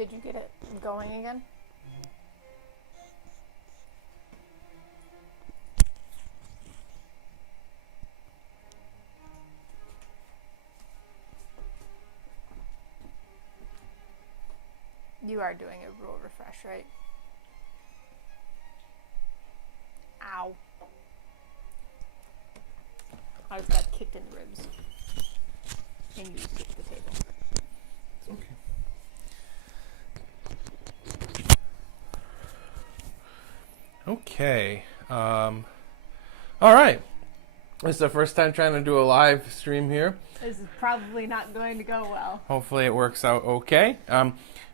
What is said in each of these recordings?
Did you get it going again? You are doing a rule refresh, right? Ow. I just got kicked in the ribs. And you kicked the table. Okay. All right. This is the first time trying to do a live stream here. This is probably not going to go well. Hopefully it works out okay.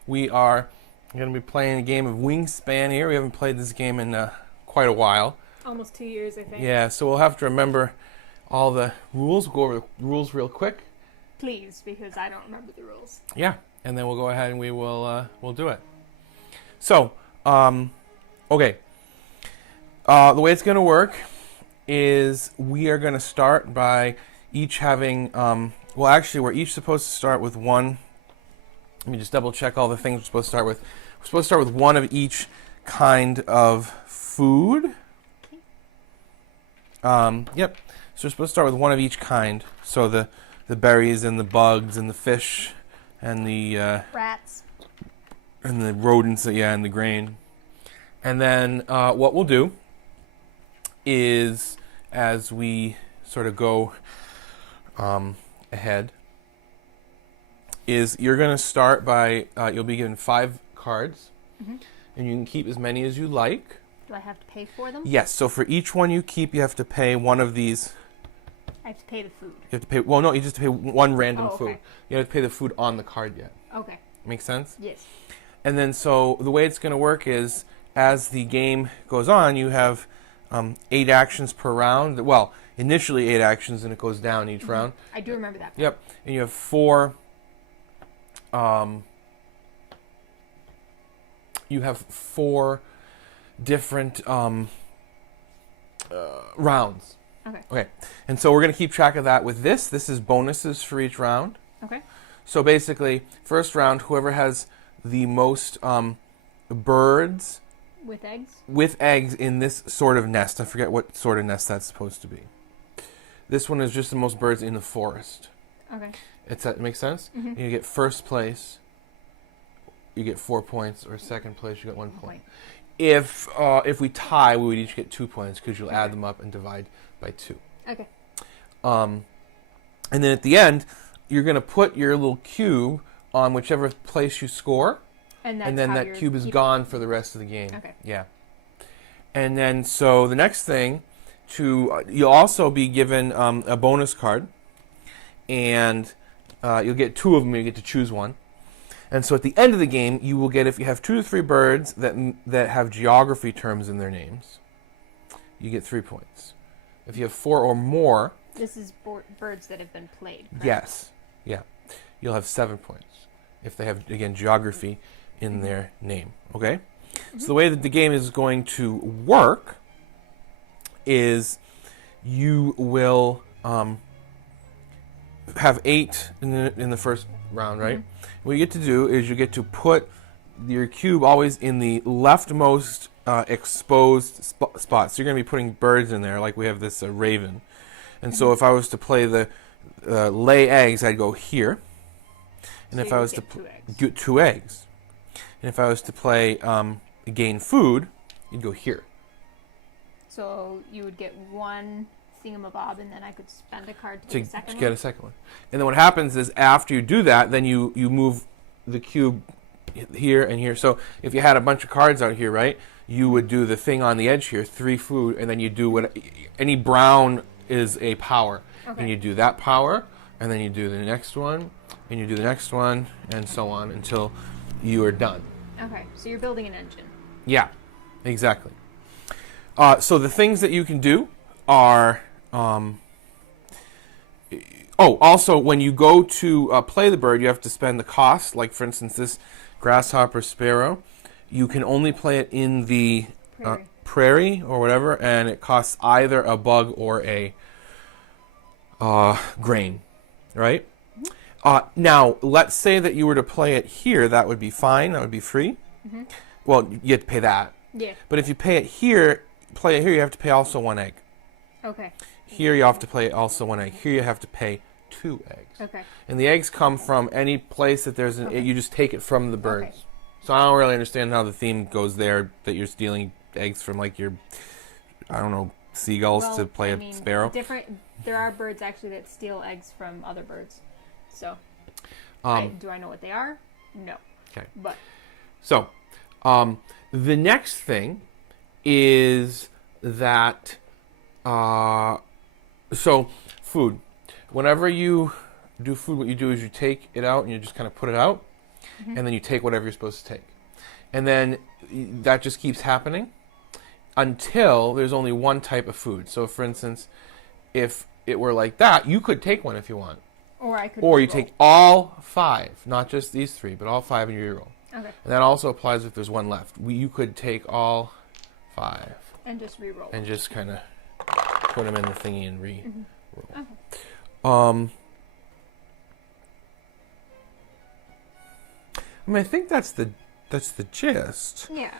We are going to be playing a game of Wingspan here. We haven't played this game in quite a while. Almost 2 years, I think. Yeah, so we'll have to remember all the rules. We'll go over the rules real quick. Please, because I don't remember the rules. Yeah, and then we'll go ahead and we'll do it. So, okay. The way it's going to work is we are going to start by each having, well, actually, we're each supposed to start with one. Let me just double check all the things we're supposed to start with. We're supposed to start with one of each kind of food. Yep. So we're supposed to start with one of each kind. So the berries and the bugs and the fish and the rats and the rodents, yeah, and the grain. And then what we'll do is, as we sort of go ahead, is you're going to start by, you'll be given 5 cards, and you can keep as many as you like. Do I have to pay for them? Yes, so for each one you keep, you have to pay one of these. I have to pay the food. You have to pay, well, no, you just pay one random okay. food. You have to pay the food on the card yet. Okay. Make sense? Yes. And then, so the way it's going to work is, as the game goes on, you have 8 actions per round. Well, initially 8 actions, and it goes down each round. I do remember that part. Yep. And you have 4. You have 4 different rounds. Okay. Okay. And so we're going to keep track of that with this. This is bonuses for each round. Okay. So basically, first round, whoever has the most birds with eggs in this sort of nest. I forget what sort of nest that's supposed to be. This one is just the most birds in the forest. Okay. That makes sense? And you get first place, you get 4 points, or second place, you get 1 point. If we tie, we would each get 2 points, because you'll add them up and divide by 2. Okay. And then at the end, you're going to put your little cube on whichever place you score. And then that cube is gone for the rest of the game. Okay. Yeah. And then, so the next thing, you'll also be given a bonus card. And you'll get 2 of them, you get to choose one. And so at the end of the game, you will get, if you have 2 to 3 birds that have geography terms in their names, you get 3 points. If you have 4 or more... This is birds that have been played, correct? Yes. Yeah. You'll have 7 points if they have, again, geography in their name. Okay? So the way that the game is going to work is you will have 8 in the first round, right? What you get to do is you get to put your cube always in the leftmost exposed spot. So you're going to be putting birds in there, like we have this raven. And so if I was to play the lay eggs, I'd go here. And so if I was to get 2 eggs. And if I was to play gain food, you'd go here. So you would get 1 thingamabob, and then I could spend a card to get a second one? To get a second one. And then what happens is, after you do that, then you move the cube here and here. So if you had a bunch of cards out here, right, you would do the thing on the edge here, 3 food, and then you do what any brown is a power. Okay. And you do that power, and then you do the next one, and you do the next one, and so on until you are done. Okay, so you're building an engine. Yeah, exactly. So the things that you can do are... also, when you go to play the bird, you have to spend the cost. Like, for instance, this grasshopper sparrow, you can only play it in the prairie or whatever, and it costs either a bug or a grain, right? Now, let's say that you were to play it here. That would be fine. That would be free. Mm-hmm. Well, you have to pay that. Yeah. But if you play it here, you have to pay also 1 egg. Okay. Here you have to pay also 1 egg. Here you have to pay 2 eggs. Okay. And the eggs come from any place that there's an. Okay. You just take it from the birds. Okay. So I don't really understand how the theme goes there. That you're stealing eggs from like your, I don't know, seagulls to play a sparrow. There are birds actually that steal eggs from other birds. So, do I know what they are? No. Okay. But so, the next thing is that so food. Whenever you do food, what you do is you take it out and you just kind of put it out, and then you take whatever you're supposed to take, and then that just keeps happening until there's only one type of food. So, for instance, if it were like that, you could take one if you want. Or I could. Or you take all 5, not just these 3, but all 5 in your reroll. Okay. And that also applies if there's one left. You could take all 5. And just reroll. And just kind of put them in the thingy and re-roll. Okay. I mean, I think that's the gist. Yeah.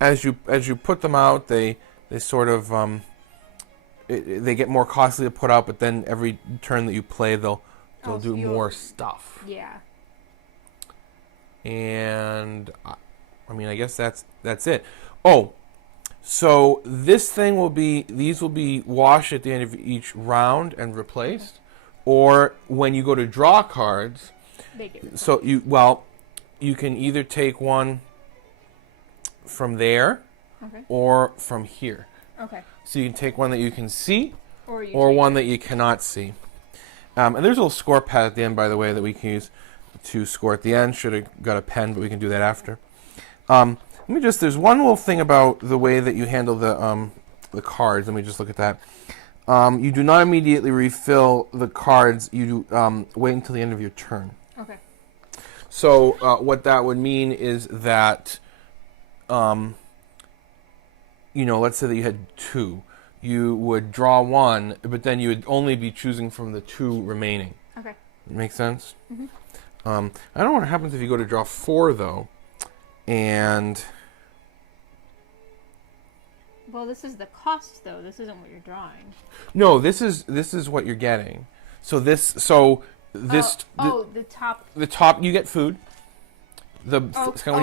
As you put them out, they sort of they get more costly to put out, but then every turn that you play, they'll do more stuff. Yeah. And I mean, I guess that's it. Oh, so these will be washed at the end of each round and replaced, or when you go to draw cards. They get So you can either take one from there, or from here. Okay. So you can take one that you can see, or one that you cannot see. And there's a little score pad at the end, by the way, that we can use to score at the end. Should have got a pen, but we can do that after. There's one little thing about the way that you handle the cards. Let me just look at that. You do not immediately refill the cards. You do wait until the end of your turn. Okay. So what that would mean is that, let's say that you had 2. You would draw 1, but then you would only be choosing from the 2 remaining. Okay. Make sense? Mm-hmm. I don't know what happens if you go to draw 4, though, and... Well, this is the cost, though. This isn't what you're drawing. No, this is what you're getting. The top. The top, you get food. When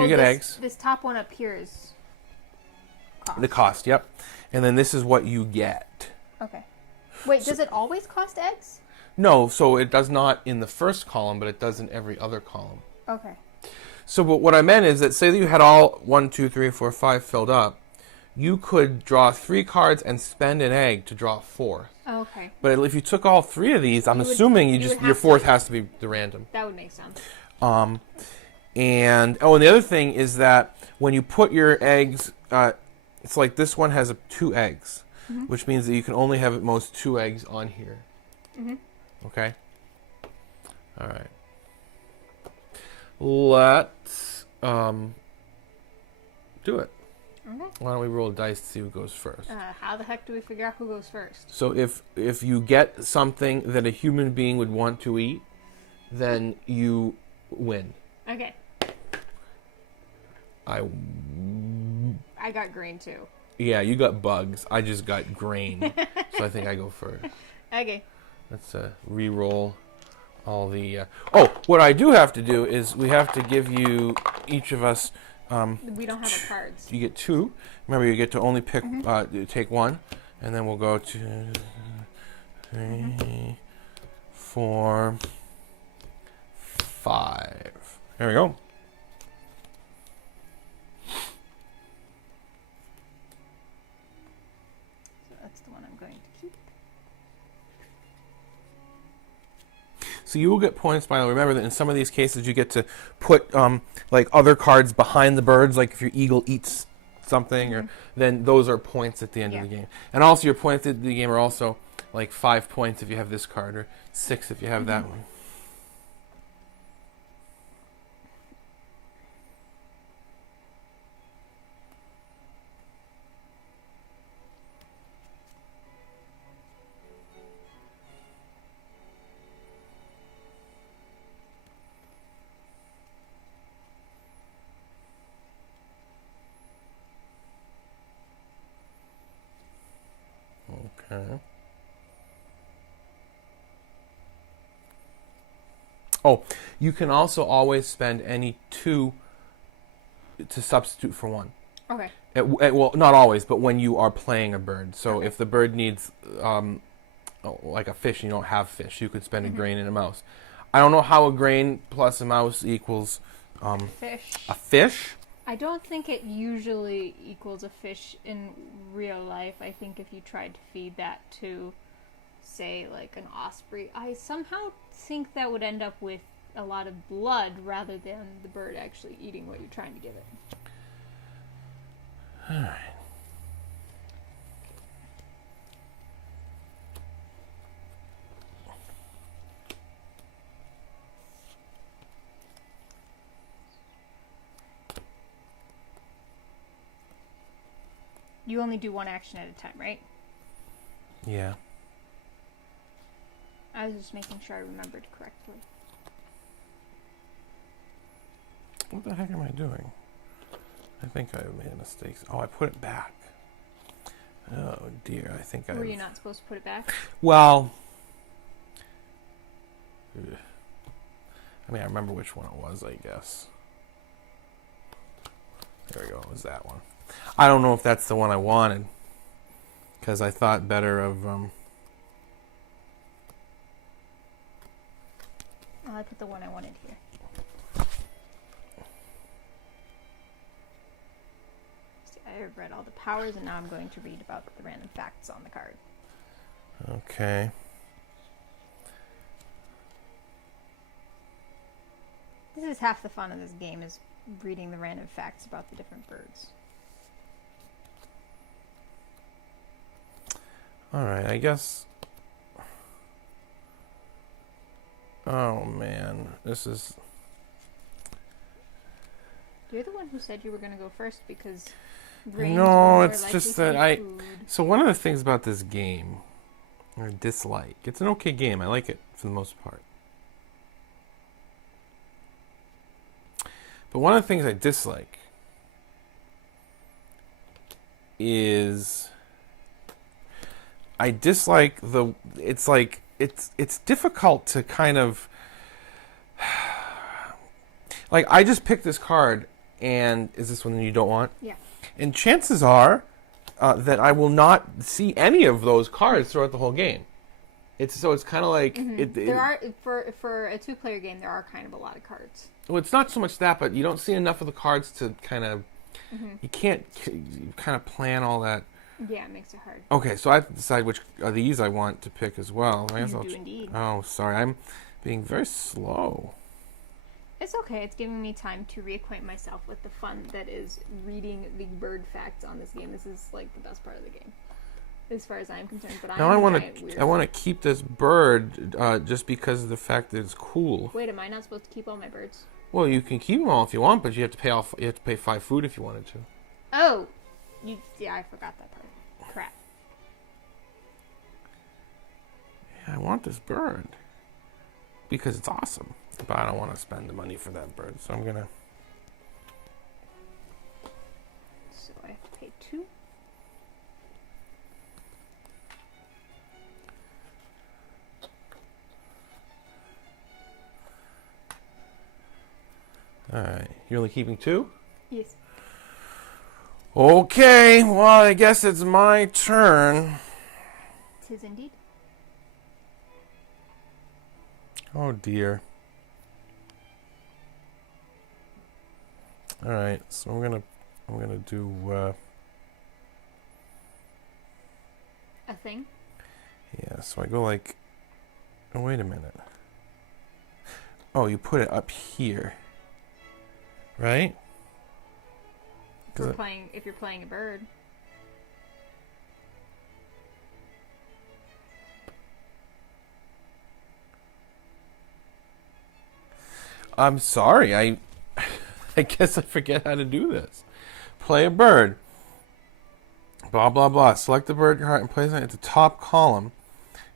you get eggs. This top one up here is cost. The cost, yep. And then this is what you get. Okay. Wait, does it always cost eggs? No, so it does not in the first column, but it does in every other column. Okay. So, but what I meant is that say that you had all 1, 2, 3, 4, 5 filled up, you could draw 3 cards and spend an egg to draw 4. Okay. But if you took all 3 of these, I'm assuming your 4th has to be the random. That would make sense. And the other thing is that when you put your eggs, it's like this one has 2 eggs, which means that you can only have at most 2 eggs on here. Mm-hmm. Okay? All right. Let's do it. Okay. Why don't we roll a dice to see who goes first? How the heck do we figure out who goes first? So if you get something that a human being would want to eat, then you win. Okay. I got green too. Yeah, you got bugs. I just got grain. So I think I go first. Okay. Let's re-roll all the... what I do have to do is we have to give you, each of us... we don't have the cards. You get 2. Remember, you get to only pick, take 1. And then we'll go 2, 3, 4, 5. There we go. That's the one I'm going to keep. So you will get points by, remember that in some of these cases you get to put like other cards behind the birds, like if your eagle eats something, or then those are points at the end of the game. And also your points at the game are also like 5 points if you have this card, or 6 if you have that one. Okay. Oh, you can also always spend any 2 to substitute for 1. Okay. Well, not always, but when you are playing a bird. So Okay. if the bird needs, like a fish, and you don't have fish, you could spend a grain and a mouse. I don't know how a grain plus a mouse equals Fish. a fish. I don't think it usually equals a fish in real life. I think if you tried to feed that to, say, like an osprey, I somehow think that would end up with a lot of blood rather than the bird actually eating what you're trying to give it. All right. You only do 1 action at a time, right? Yeah. I was just making sure I remembered correctly. What the heck am I doing? I think I made a mistake. Oh, I put it back. Oh dear, I think I. Were you not supposed to put it back? Well, I mean, I remember which one it was, I guess. There we go, it was that one. I don't know if that's the one I wanted, because I thought better of, Oh, I put the one I wanted here. See, I have read all the powers, and now I'm going to read about the random facts on the card. okay. This is half the fun of this game, is reading the random facts about the different birds. Alright, I guess. Oh man, this is. You're the one who said you were going to go first because grains No, were more it's likely just to that be food. So one of the things about this game, I dislike. It's an okay game. I like it for the most part. But one of the things I dislike is I dislike the. It's like it's difficult to kind of like I just picked this card, and is this one you don't want? Yeah. And chances are that I will not see any of those cards throughout the whole game. It's kind of like There are for a 2-player game. There are kind of a lot of cards. Well, it's not so much that, but you don't see enough of the cards to kind of. You can't kind of plan all that. Yeah, it makes it hard. Okay, so I have to decide which of these I want to pick as well. I guess You I'll do indeed. Oh, sorry, I'm being very slow. It's okay. It's giving me time to reacquaint myself with the fun that is reading the bird facts on this game. This is like the best part of the game, as far as I'm concerned. But Now I want to keep this bird just because of the fact that it's cool. Wait, am I not supposed to keep all my birds? Well, you can keep them all if you want, but you have to pay off. You have to pay 5 food if you wanted to. Oh, yeah, I forgot that part. Crap. Yeah, I want this bird because it's awesome, but I don't want to spend the money for that bird, so I'm gonna. So I have to pay 2. All right, you're only keeping 2? Yes. Okay, well, I guess it's my turn. 'Tis indeed. Oh dear. All right, so I'm gonna do. A thing? Yeah, so I go like. Oh wait a minute. Oh, you put it up here, right? If you're playing a bird. I'm sorry, I guess I forget how to do this. Play a bird. Blah blah blah. Select the bird card and place it at the top column.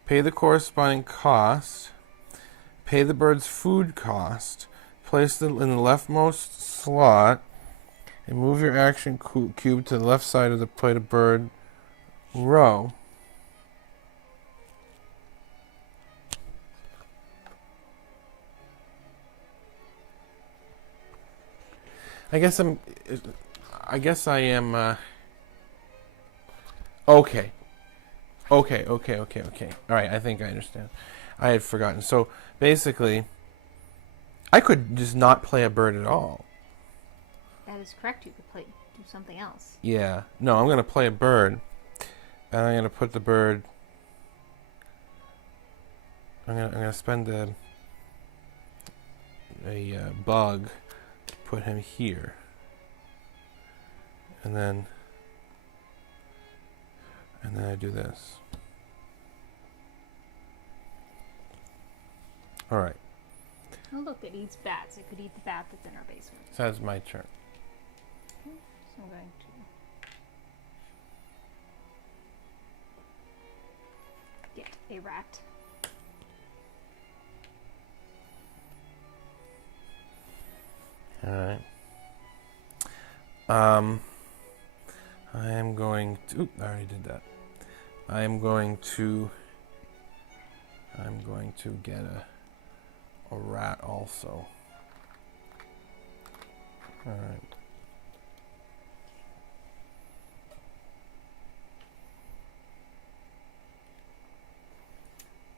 Pay the corresponding cost. Pay the bird's food cost. Place it in the leftmost slot. And move your action cube to the left side of the play the bird row. I guess I'm. I guess I am. Okay. Okay. All right. I think I understand. I had forgotten. So basically, I could just not play a bird at all. That is correct. You could do something else. Yeah. No, I'm gonna play a bird, and I'm gonna put the bird. I'm gonna spend a bug to put him here, and then I do this. All right. Oh look, it eats bats. It could eat the bat that's in our basement. So that's my turn. So I'm going to get a rat. All right. I am going to. Oop, I already did that. I'm going to get a rat also. All right.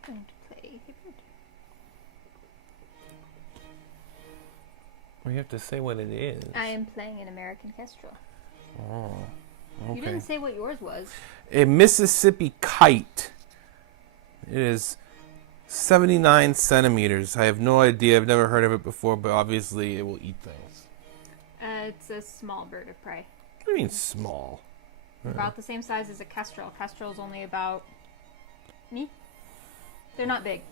Going to play a bird. We have to say what it is. I am playing an American kestrel. Oh, okay. You didn't say what yours was. A Mississippi kite. It is 79 centimeters. I have no idea. I've never heard of it before, but obviously it will eat things. It's a small bird of prey. What do you mean small? About the same size as a kestrel. Kestrel's only about me. They're not big.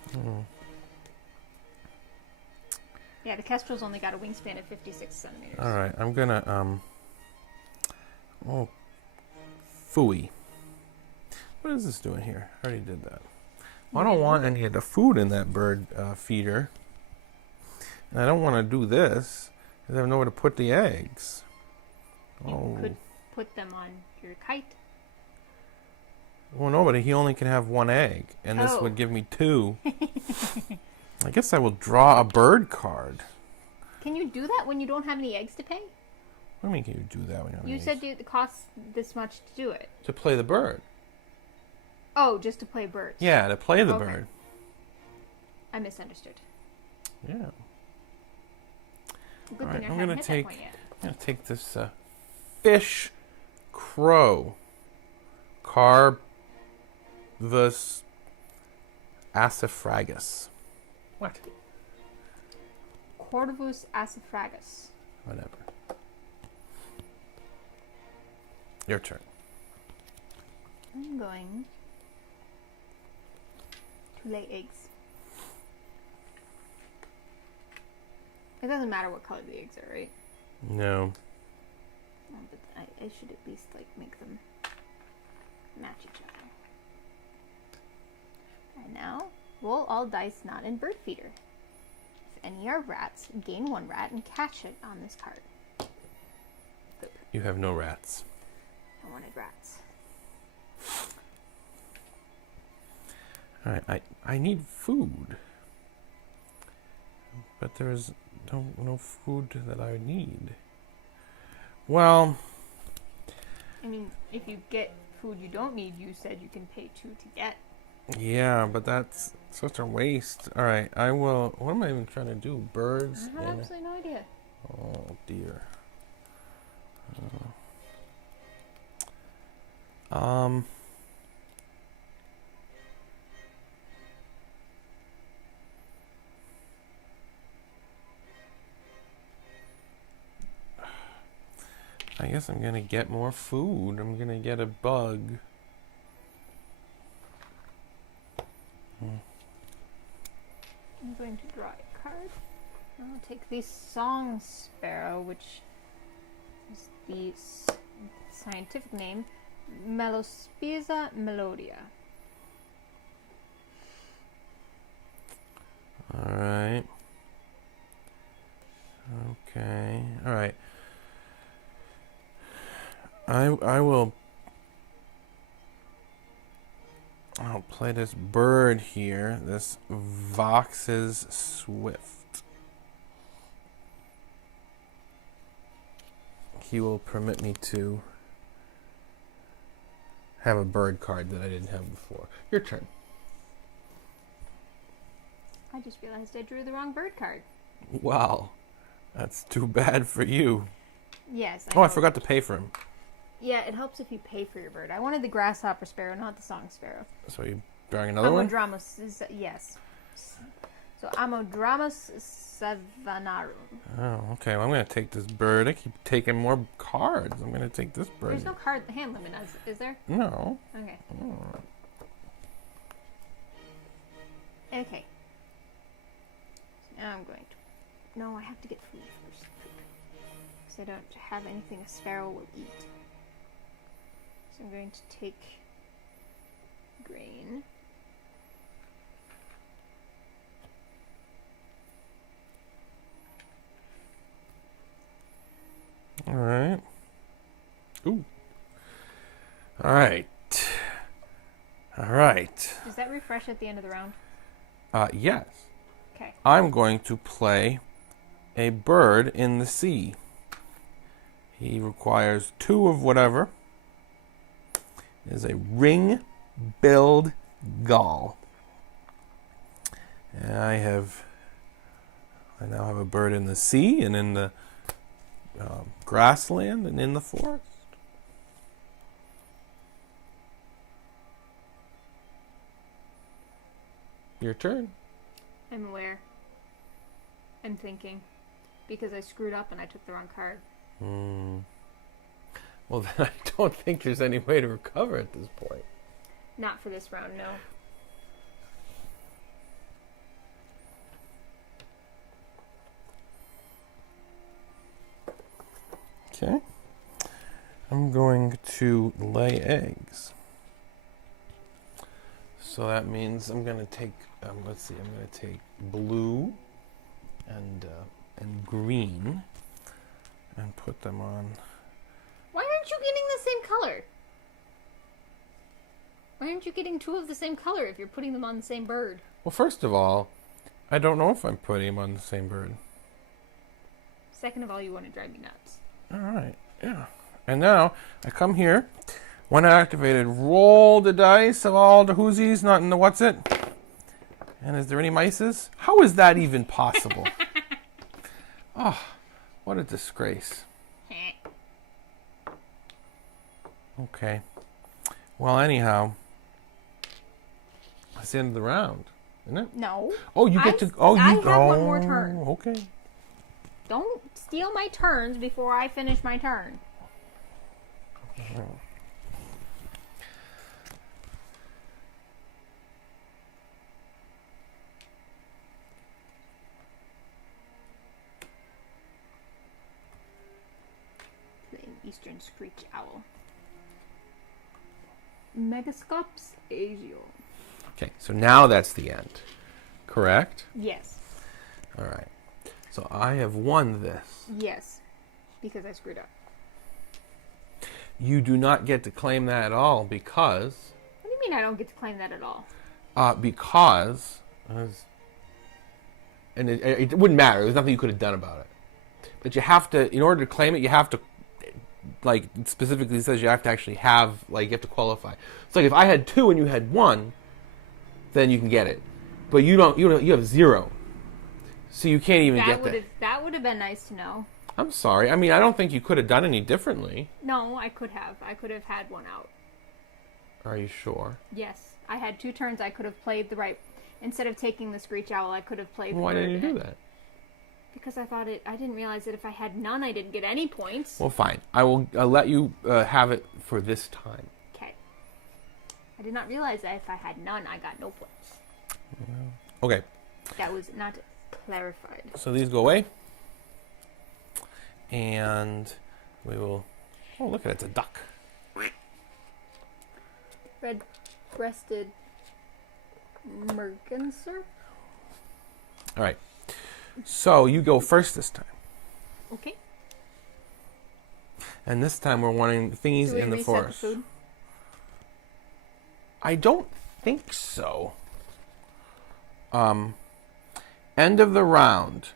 Yeah, the kestrel's only got a wingspan of 56 centimeters. All right, I'm gonna oh, phooey. What is this doing here? I already did that. Well, I don't want any of the food in that bird feeder. And I don't want to do this because I have nowhere to put the eggs. You could put them on your kite. Well, no, but he only can have one egg, and this would give me two. I guess I will draw a bird card. Can you do that when you don't have any eggs to pay? What do you mean, can you do that when you have You eggs? said it costs this much to do it. To play the bird. Oh, just to play birds. Yeah, to play the bird. I misunderstood. Yeah. Good All thing right, I I'm haven't gonna hit take. that point yet. I'm gonna take this fish crow. Carvus acifragus. What? Corvus acifragus. Whatever. Your turn. I'm going to lay eggs. It doesn't matter what color the eggs are, right? No. Oh, but I should at least make them match each other. And now, roll all dice not in bird feeder. If any are rats, gain one rat and catch it on this card. Good. You have no rats. I wanted rats. All right, I need food. But there's no food that I need. Well, I mean, if you get food you don't need, you said you can pay 2 to get. yeah, but that's such a waste. All right, I will. What am I even trying to do? Birds? I have absolutely no idea. Oh dear. I guess I'm gonna get more food. I'm gonna get a bug. I'm going to draw a card. I'll take the song sparrow, which is the scientific name, Melospiza melodia. All right. Okay. All right. I will. I'll play this bird here. This Vox's Swift. he will permit me to have a bird card that I didn't have before. Your turn. I just realized I drew the wrong bird card. Wow. That's too bad for you. Yes. I forgot to pay for him. Yeah, it helps if you pay for your bird. I wanted the grasshopper sparrow, not the song sparrow. So you're drawing another one? Ammodramus is, yes. So Ammodramus savanarum. Oh, okay. Well, I'm going to take this bird. I keep taking more cards. I'm going to take this bird. There's no card hand limit, is there? No. Okay. Oh. Okay. Now I'm going to... No, I have to get food first. Because I don't have anything a sparrow will eat. So I'm going to take grain. All right. Ooh. All right. All right. Does that refresh at the end of the round? Yes. Okay. I'm going to play a bird in the sea. He requires 2 of whatever. It is a ring-billed gull. And I now have a bird in the sea and in the grassland and in the forest. Your turn. I'm aware. I'm thinking. Because I screwed up and I took the wrong card. Well, then I don't think there's any way to recover at this point. Not for this round, no. Okay. I'm going to lay eggs. So that means I'm going to take, let's see, I'm going to take blue and green and put them on. Why aren't you getting the same color? Why aren't you getting 2 of the same color if you're putting them on the same bird? Well, first of all, I don't know if I'm putting them on the same bird. Second of all, you want to drive me nuts. All right, yeah. And now I come here. When activated, roll the dice of all the whoosies, not in the what's it. And is there any mices? How is that even possible? Oh, what a disgrace. Okay. Well, anyhow, that's the end of the round, isn't it? No. Oh, you get to. Oh, you. I have one more turn. Okay. Don't steal my turns before I finish my turn. Oh. Eastern screech owl. Megascops Asio. Okay, so now that's the end, correct? Yes. All right. So I have won this. Yes, because I screwed up. You do not get to claim that at all because... What do you mean I don't get to claim that at all? Because... and it wouldn't matter. There's nothing you could have done about it. But you have to, in order to claim it, you have to, like, specifically says you have to actually have, like, you have to qualify. It's like if I had 2 and you had 1, then you can get it. But you have 0. So you can't even get that. That would have been nice to know. I'm sorry. I mean, I don't think you could have done any differently. No, I could have. I could have had 1 out. Are you sure? Yes. I had 2 turns. I could have played the right... Instead of taking the screech owl, I could have played the Why didn't you do that? Because I thought I didn't realize that if I had none, I didn't get any points. Well, fine. I'll let you have it for this time. Okay. I did not realize that if I had none, I got no points. Okay. That was not clarified. So these go away. And we will... Oh, look at it. It's a duck. Red-breasted merganser. All right. So you go first this time. Okay. And this time we're wanting thingies in the forest. The food? I don't think so. End of the round.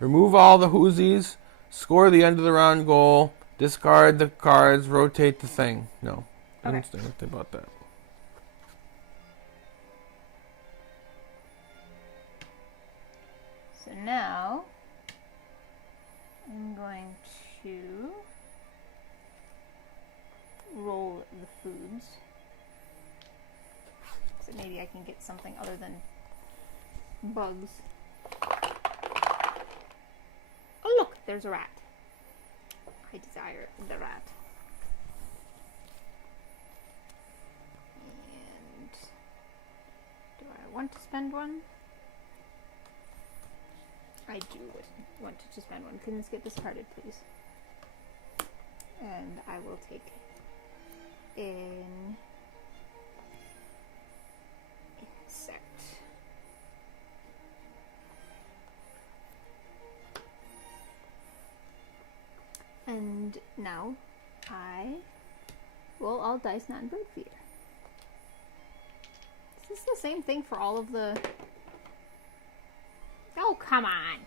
Remove all the whoosies. Score the end of the round goal. Discard the cards, rotate the thing. No. I Okay. understand what they bought that. So now I'm going to roll the foods. So maybe I can get something other than bugs. Oh look, there's a rat. I desire the rat. And do I want to spend one? I do want to spend one. Can this get discarded, please? And I will take an insect. And now I'll dice not bird feeder. Is this the same thing for all of the... Oh, come on.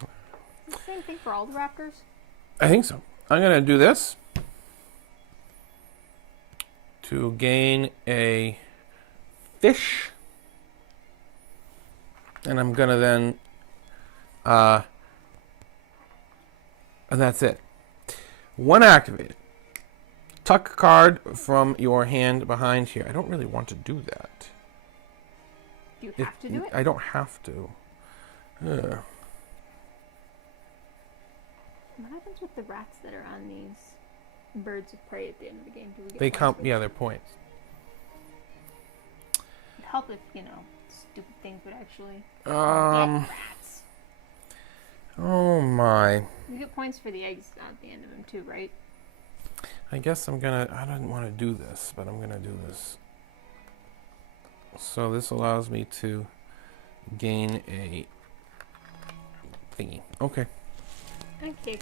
Is this the same thing for all the raptors? I think so. I'm going to do this to gain a fish. And I'm going to then... and that's it. One activated. Tuck a card from your hand behind here. I don't really want to do that. Do you have to do it? I don't have to. What happens with the rats that are on these birds of prey at the end of the game? Do we get They points count, for yeah, them? they're points. It'd help if, stupid things would actually get rats. Oh my. You get points for the eggs at the end of them too, right? I guess I don't want to do this, but I'm gonna do this. So this allows me to gain a thingy. Okay. Okay.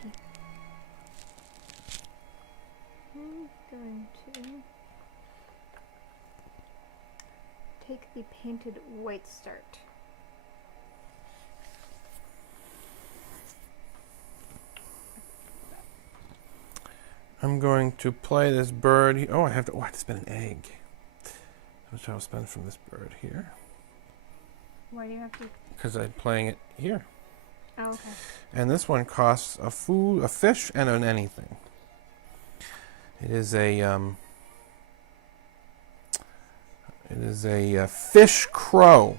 I'm going to take the painted white start. I'm going to play this bird. Oh, I have to spend an egg, which I'll spend from this bird here. Why do you have to? Because I'm playing it here. Oh, okay. And this one costs a fish, and an anything. It is a fish crow.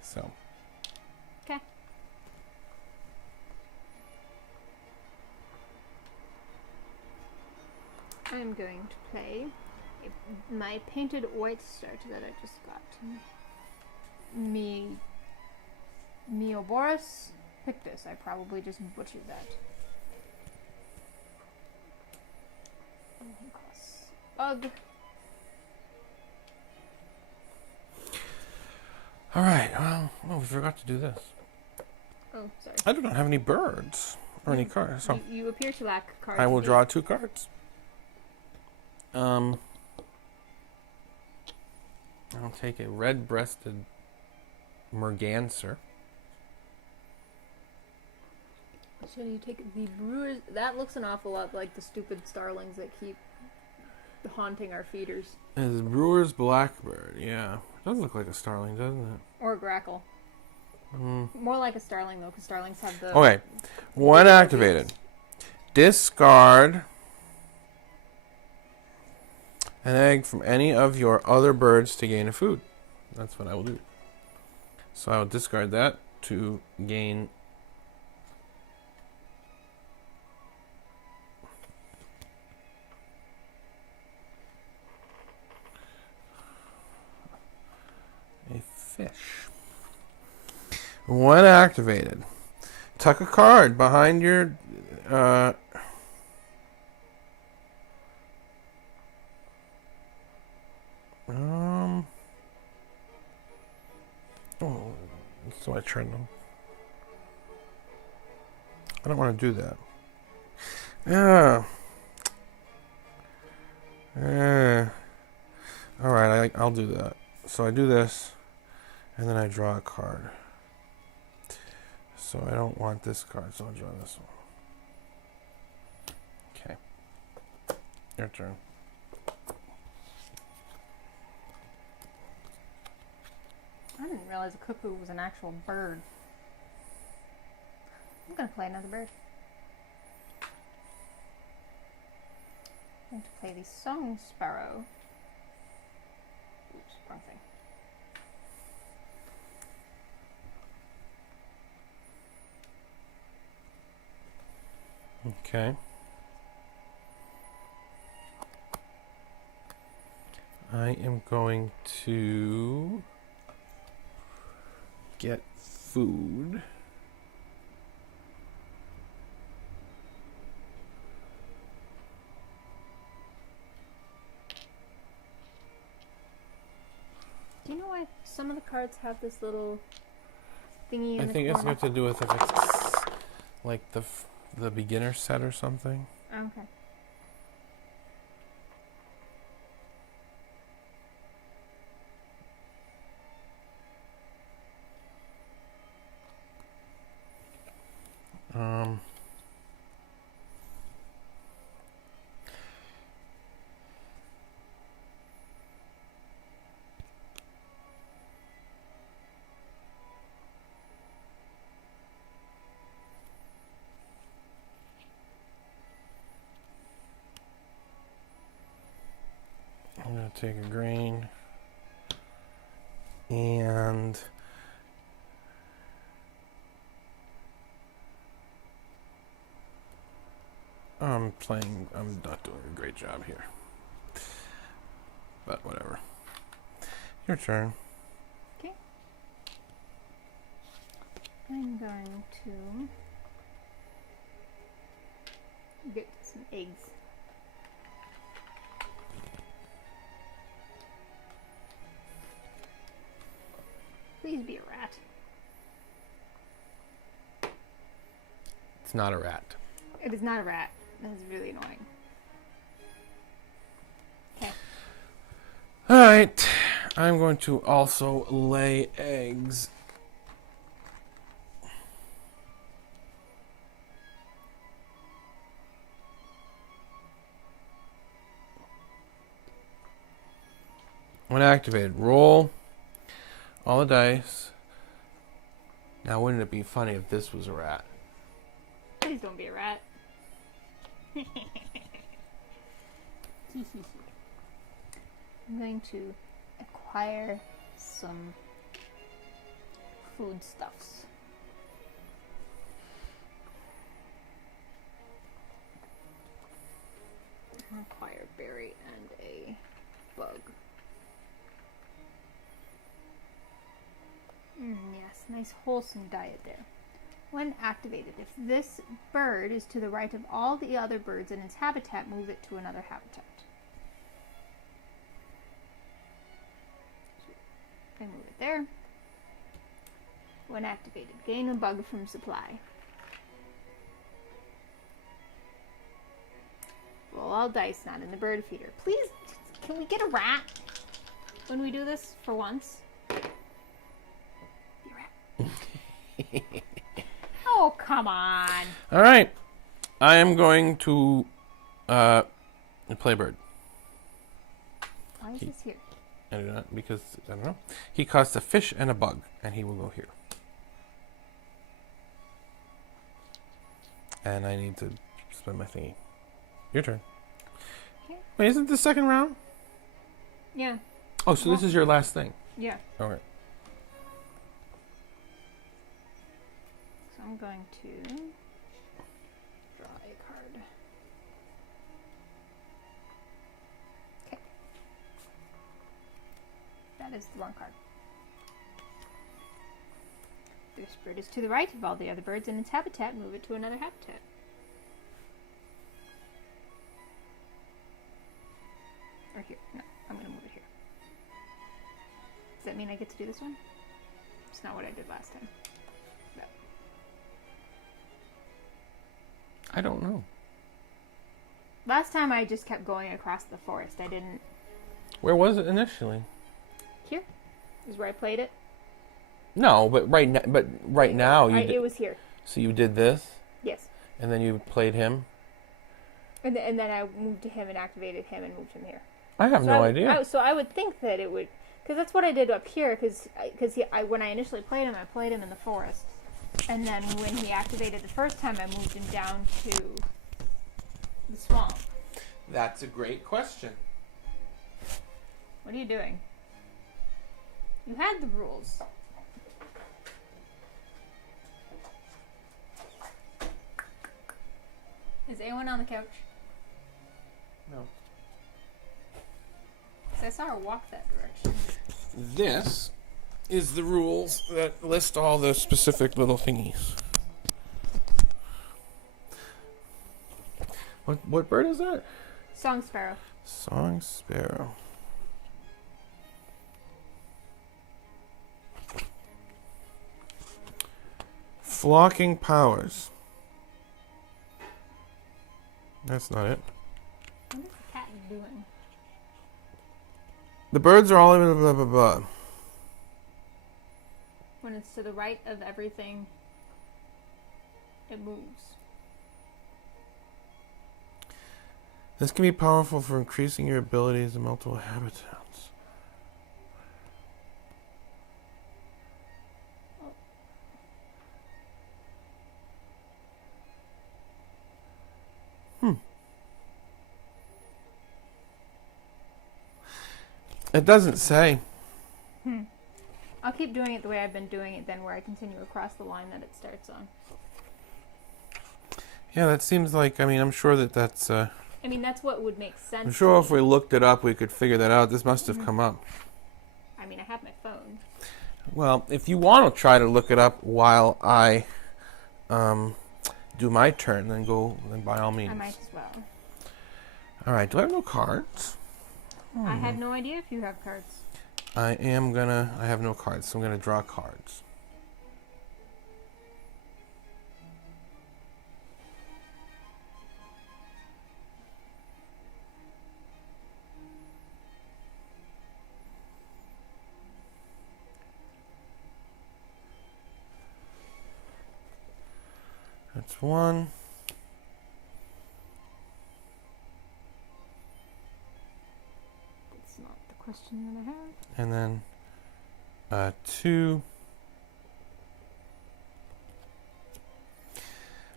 So. Okay. I'm going to play my painted white start that I just got. Meoboris Pictus. I probably just butchered that. Bug. All right. Well, we forgot to do this. Oh, sorry. I don't have any birds or any cards. So You appear to lack cards. I will draw 2 cards. I'll take a red-breasted merganser. So you take the brewers. That looks an awful lot like the stupid starlings that keep haunting our feeders. It's brewer's blackbird. Yeah, it does look like a starling, doesn't it? Or a grackle. More like a starling though, because starlings have the. Okay, 1 activated. Discard an egg from any of your other birds to gain a food. That's what I will do. So I will discard that to gain a fish. 1 activated. Tuck a card behind your oh, so I turn them. I don't want to do that. Yeah. All right, I'll do that. So I do this, and then I draw a card. So I don't want this card, so I'll draw this one. Your turn. I didn't realize a cuckoo was an actual bird. I'm going to play another bird. I'm going to play the song sparrow. Oops, wrong thing. Okay. I am going to get food. Do you know why some of the cards have this little thingy in I the think it's corner? got to do with if it's like the beginner set or something. Okay. I'm going to take a green and I'm not doing a great job here. But whatever. Your turn. Okay. I'm going to get some eggs. Please be a rat. It's not a rat. It is not a rat. That is really annoying. Okay. All right. I'm going to also lay eggs. When activated, roll all the dice. Now, wouldn't it be funny if this was a rat? Please don't be a rat. I'm going to acquire some foodstuffs. I'll acquire a berry and a bug. Yes, nice wholesome diet there. When activated, if this bird is to the right of all the other birds in its habitat, move it to another habitat. I move it there. When activated, gain a bug from supply. Roll all dice not in the bird feeder. Please, can we get a rat when we do this for once? Be a rat. Oh, come on. All right. I am going to play bird. Why is this here? I do not, because, I don't know. He costs a fish and a bug, and he will go here. And I need to spend my thingy. Your turn. Okay. Wait, isn't this the second round? Yeah. Oh, so this is your last thing. Yeah. Okay. So I'm going to draw a card. Okay. That is the wrong card. This bird is to the right of all the other birds in its habitat. Move it to another habitat. Or here. No, I'm going to move it here. Does that mean I get to do this one? It's not what I did last time. No. I don't know. Last time I just kept going across the forest. I didn't... Where was it initially? Here is where I played it. No, but right now you It was here. So you did this, Yes. and then you played him. And then I moved to him and activated him and moved him here. I have no idea. So I would think that it would, because that's what I did up here. Because when I initially played him, I played him in the forest, and then when he activated the first time, I moved him down to the swamp. That's a great question. What are you doing? You had the rules. Is anyone on the couch? No. I saw her walk that direction. This is the rules that list all the specific little thingies. What bird is that? Song sparrow. Song sparrow. Flocking powers. That's not it. What is the cat doing? The birds are all blah blah blah blah. When it's to the right of everything, it moves. This can be powerful for increasing your abilities in multiple habitats. It doesn't say. I'll keep doing it the way I've been doing it then, where I continue across the line that it starts on. Yeah, that seems like, I mean, I'm sure that's... I mean, that's what would make sense. I'm sure if we looked it up, we could figure that out. This must have come up. I mean, I have my phone. Well, if you want to try to look it up while I do my turn, then by all means. I might as well. All right, do I have no cards? I had no idea if you have cards. I have no cards, so I'm gonna draw cards. That's one. That's not the question that I have. And then two.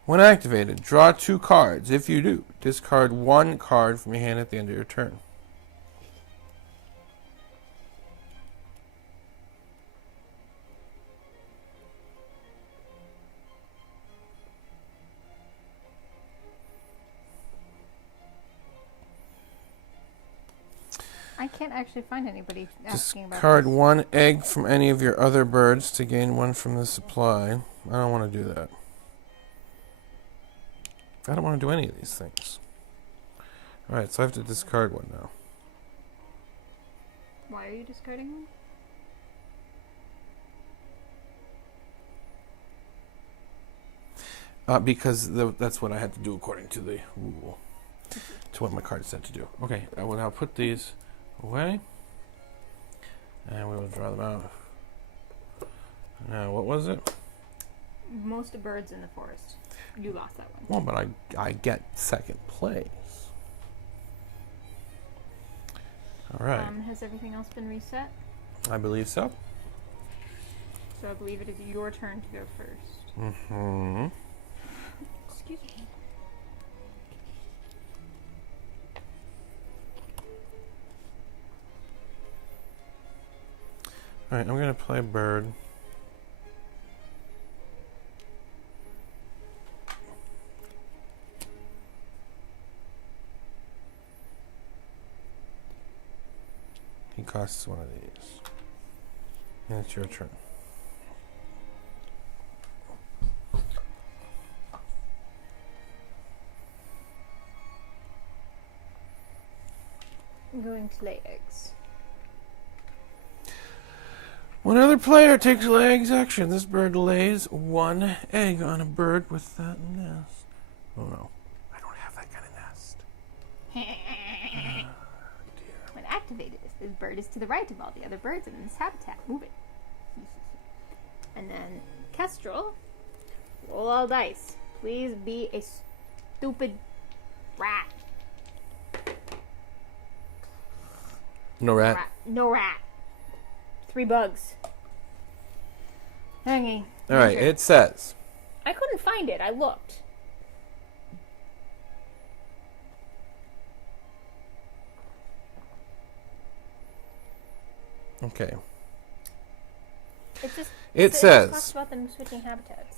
When activated, draw 2 cards. If you do, discard 1 card from your hand at the end of your turn. I can't actually find anybody asking about Discard this. 1 egg from any of your other birds to gain 1 from the supply. I don't want to do that. I don't want to do any of these things. Alright, so I have to discard 1 now. Why are you discarding them? Because that's what I had to do according to the rule. To what my card said to do. Okay, I will now put these away. And we will draw them out. Now, what was it? Most of birds in the forest. You lost that one. Well, but I get second place. All right. Has everything else been reset? I believe so. So I believe it is your turn to go first. Mm-hmm. Excuse me. All right, I'm going to play bird. He costs 1 of these. And it's your turn. I'm going to lay eggs. When another player takes lay eggs action, this bird lays 1 egg on a bird with that nest. Oh no, I don't have that kind of nest. Dear. When activated, this bird is to the right of all the other birds in this habitat. Move it. And then Kestrel, roll all dice. Please be a stupid rat. No rat. No rat. 3 bugs. Okay. All right. It says. I couldn't find it. I looked. Okay. It says. It talks about them switching habitats.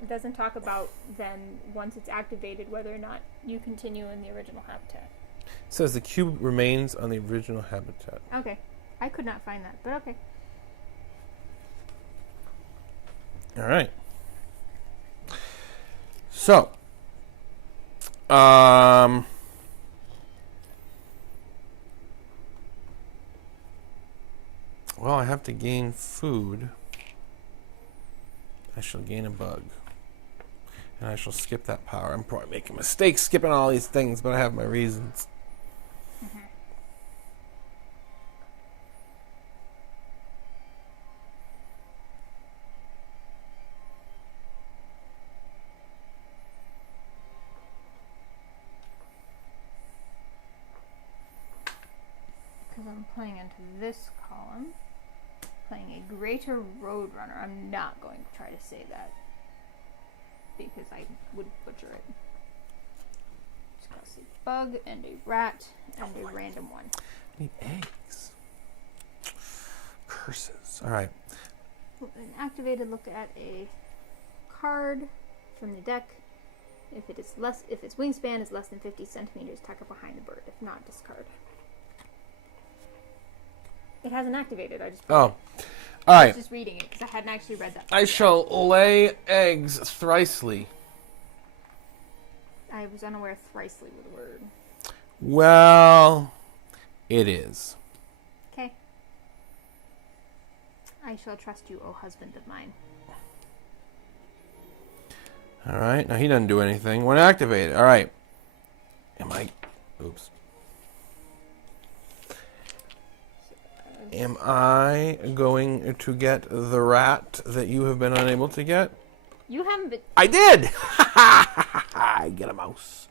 It doesn't talk about then once it's activated whether or not you continue in the original habitat. It says the cube remains on the original habitat. Okay. I could not find that, but okay. All right. So, well, I have to gain food. I shall gain a bug. And I shall skip that power. I'm probably making mistakes skipping all these things, but I have my reasons. Mm-hmm. Because I'm playing into this column. Playing a greater roadrunner. I'm not going to try to say that because I would butcher it. Just gonna say bug and a rat and a random one. I need eggs. Curses. All right. When activated, look at a card from the deck. If its wingspan is less than 50 centimeters, tuck it behind the bird. If not, discard. It hasn't activated. I just. Oh. All right. I was just reading it because I hadn't actually read that. I shall lay eggs thrisely. I was unaware thrisely was a word. Well, it is. Okay. I shall trust you, O husband of mine. All right. Now he doesn't do anything. When activated. All right. Oops. Am I going to get the rat that you have been unable to get? You haven't been... I did! I get a mouse.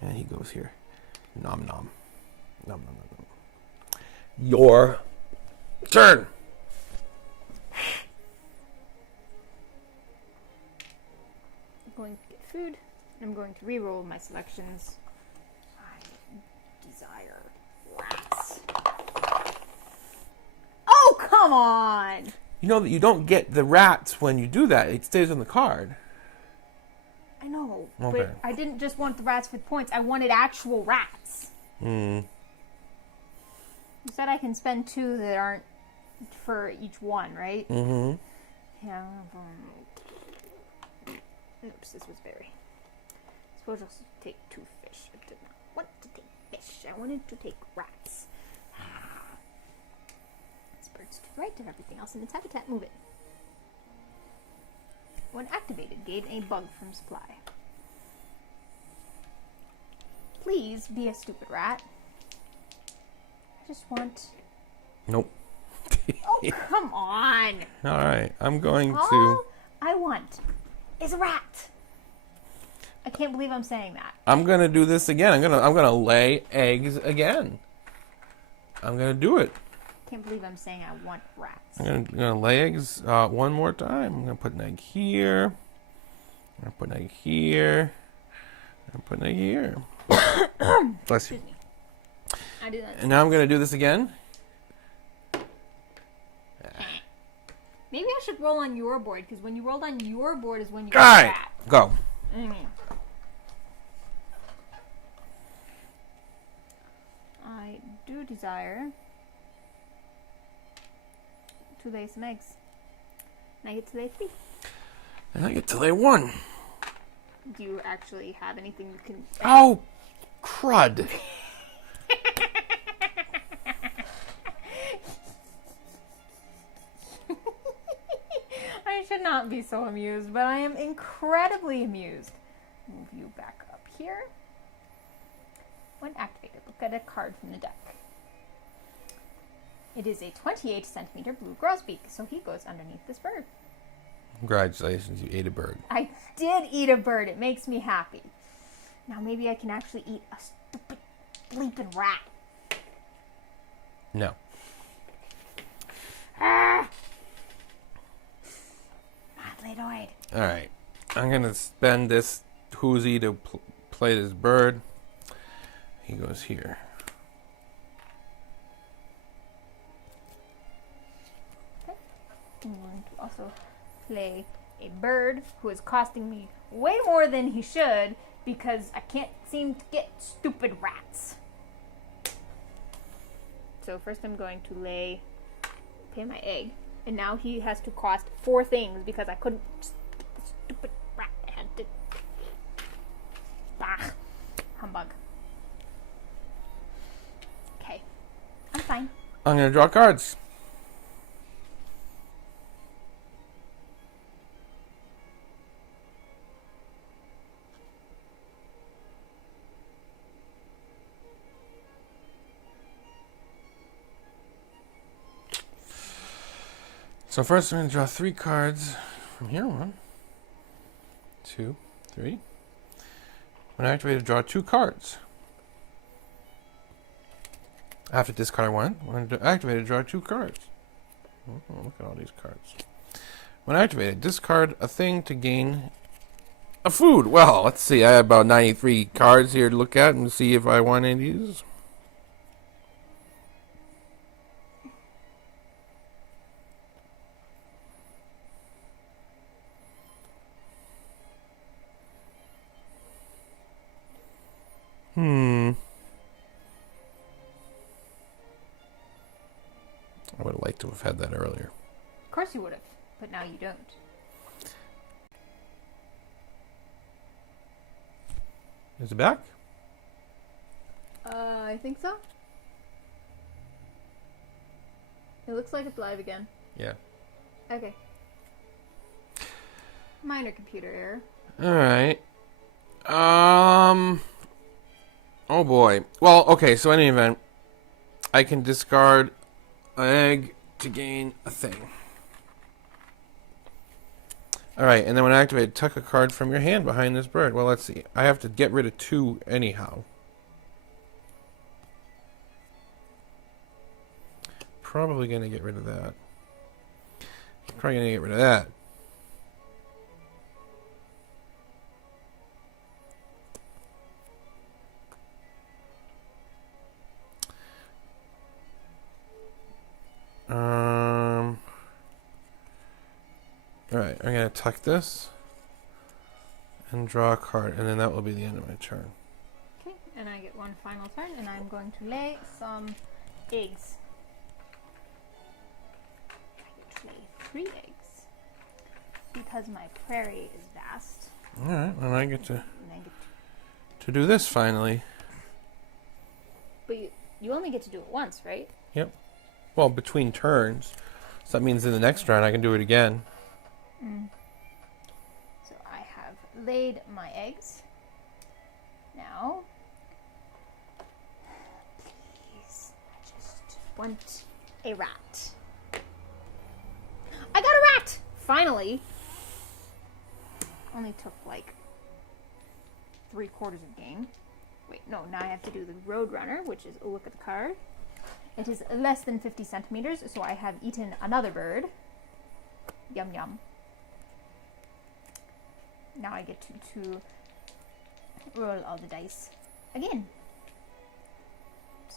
And he goes here. Nom nom. Nom nom nom nom. Your turn. I'm going to get food. I'm going to re-roll my selections. I desire rats. Oh, come on! You know that you don't get the rats when you do that. It stays on the card. I know, Okay. but I didn't just want the rats with points. I wanted actual rats. Hmm. You said I can spend 2 that aren't for each one, right? Mm-hmm. Yeah. Oops, this was very... I suppose I'll take 2 fish. I did not want to take fish. I wanted to take rats. This bird's to the right of everything else in its habitat. Move it. When activated, gain a bug from supply. Please be a stupid rat. I just want... Nope. Oh, come on! All right. I'm going All to... I want is a rat. I can't believe I'm saying that. I'm going to do this again. I'm gonna lay eggs again. I'm going to do it. I can't believe I'm saying I want rats. I'm gonna lay eggs one more time. I'm gonna put an egg here. I'm gonna put an egg here. I'm gonna put an egg here. Bless you. Excuse me. I do that. And now I'm gonna do this again. Maybe I should roll on your board, because when you rolled on your board is when you All got right, rat. go. I do desire to lay some eggs. And I get to lay 3. And I get to lay 1. Do you actually have anything you can... Oh, crud. I should not be so amused, but I am incredibly amused. Move you back up here. When activated, look at a card from the deck. It is a 28 centimeter blue grosbeak, so he goes underneath this bird. Congratulations, you ate a bird. I did eat a bird. It makes me happy. Now maybe I can actually eat a stupid bleeping rat. No. Madly annoyed. All right. I'm going to spend this Whoozy to play this bird. He goes here. Okay. I'm going to also play a bird who is costing me way more than he should because I can't seem to get stupid rats. So first I'm going to pay my egg, and now he has to cost 4 things because I couldn't get the stupid rat. I had to. Bah. Humbug. Okay. I'm fine. I'm going to draw cards. So first I'm going to draw 3 cards from here. 1, 2, 3. When I activate, draw 2 cards. I have to discard 1. When activated, draw 2 cards. Oh, look at all these cards. When activated, discard a thing to gain a food. Well, let's see. I have about 93 cards here to look at and see if I want any of these. I would have liked to have had that earlier. Of course you would have, but now you don't. Is it back? I think so. It looks like it's live again. Yeah. Okay. Minor computer error. Alright. Oh boy. Well, okay, so in any event, I can discard an egg to gain a thing. Alright, and then when activated, tuck a card from your hand behind this bird. Well, let's see. I have to get rid of 2 anyhow. Probably going to get rid of that. Probably going to get rid of that. Alright, I'm going to tuck this and draw a card, and then that will be the end of my turn. Okay, and I get one final turn, and I'm going to lay some eggs. I get to lay 3 eggs because my prairie is vast. Alright, and I get to do this finally. But you only get to do it once, right? Yep. Well, between turns. So that means in the next round I can do it again. So I have laid my eggs. Now, please, I just want a rat. I got a rat! Finally! Only took like 3/4 of the game. Wait, no, now I have to do the Roadrunner, which is, look at the card. It is less than 50 centimeters, so I have eaten another bird. Yum yum. Now I get to roll all the dice again. Oops.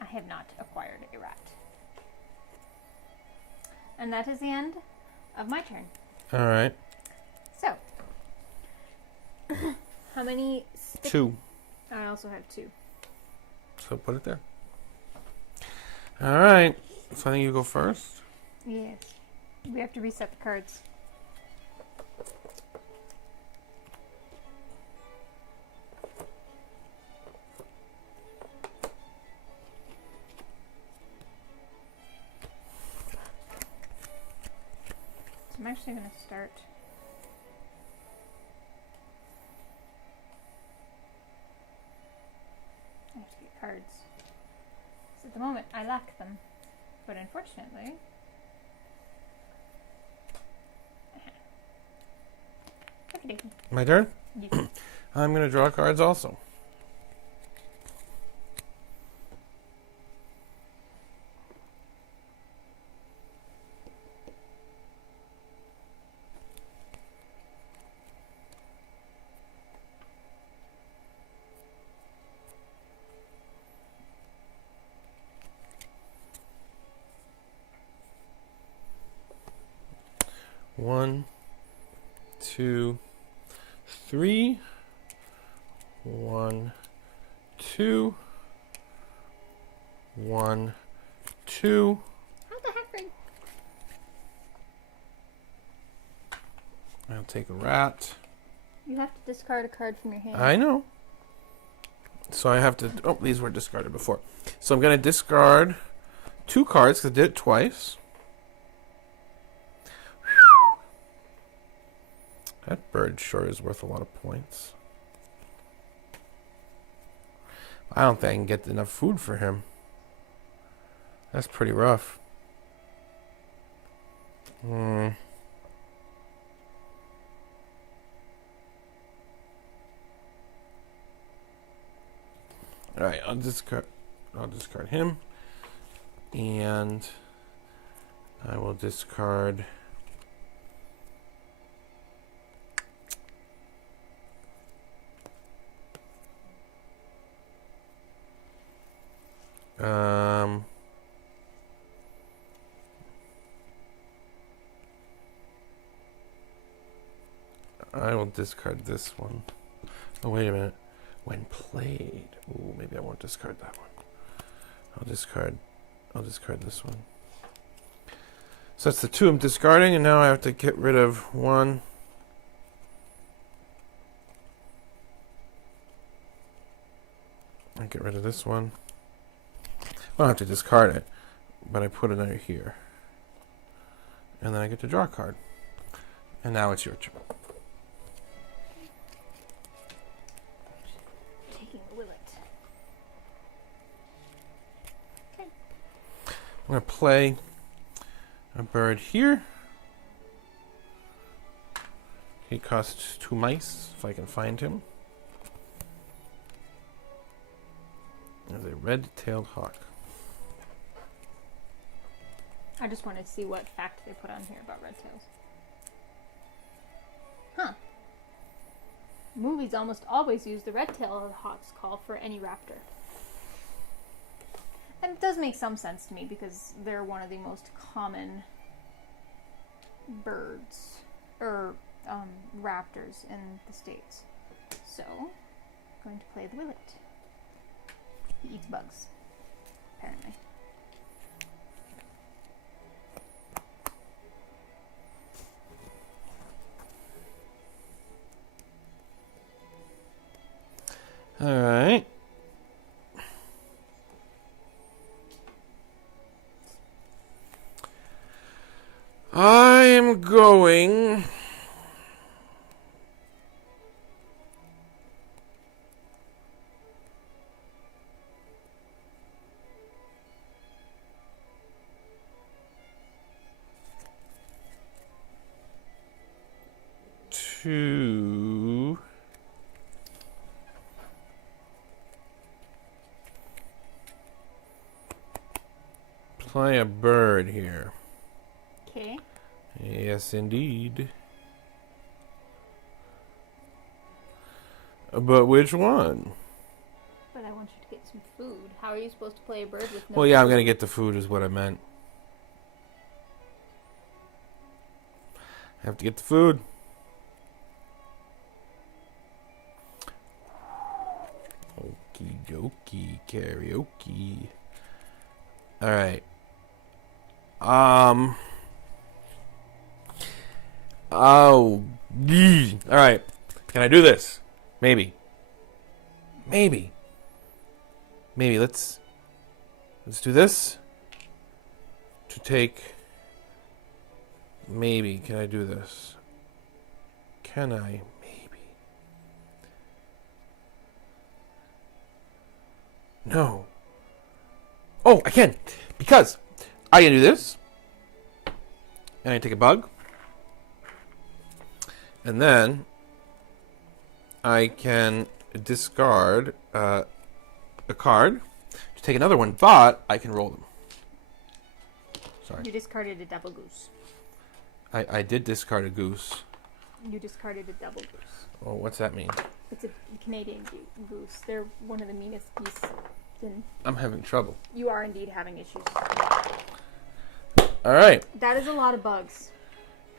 I have not acquired a rat. And that is the end of my turn. Alright. So, how many sticks? 2. I also have 2. So put it there. Alright. So I think you go first. Yes. We have to reset the cards. So I'm actually going to start. I have to get cards. So at the moment I lack them. But unfortunately, My turn? you I'm going to draw cards also. 1, 2, 3. 1, 2. 1, 2. How the heck? I'll take a rat. You have to discard a card from your hand. I know. So I have to... Oh, these were discarded before. So I'm going to discard 2 cards because I did it twice. Whew. That bird sure is worth a lot of points. I don't think I can get enough food for him. That's pretty rough. Alright, I'll discard him. And I will discard I will discard this one. Oh, wait a minute. When played. Ooh, maybe I won't discard that one. I'll discard this one. So that's the 2 I'm discarding, and now I have to get rid of 1. I get rid of this one. I don't have to discard it, but I put it under here. And then I get to draw a card. And now it's your turn. Taking a willet. Okay. I'm going to play a bird here. He costs 2 mice, if I can find him. There's a red-tailed hawk. I just wanted to see what fact they put on here about red tails. Huh. Movies almost always use the red-tailed hawk's call for any raptor. And it does make some sense to me because they're one of the most common birds, or raptors in the States. So, I'm going to play the willet. He eats bugs, apparently. All right. I am going to play a bird here. Okay. Yes, indeed. But which one? But I want you to get some food. How are you supposed to play a bird with no Well, yeah, I'm food? going to get the food is what I meant. I have to get the food. Okie dokie, karaoke. Alright. Oh. Alright. Can I do this? Maybe. Maybe. Let's do this. To take... Maybe. Can I do this? Can I? Maybe. No. Oh, I can. Because I can do this. And I take a bug. And then I can discard a card to take another one, but I can roll them. Sorry. You discarded a double goose. I did discard a goose. You discarded a double goose. Oh, what's that mean? It's a Canadian goose. They're one of the meanest beasts. I'm having trouble. You are indeed having issues. All right. That is a lot of bugs.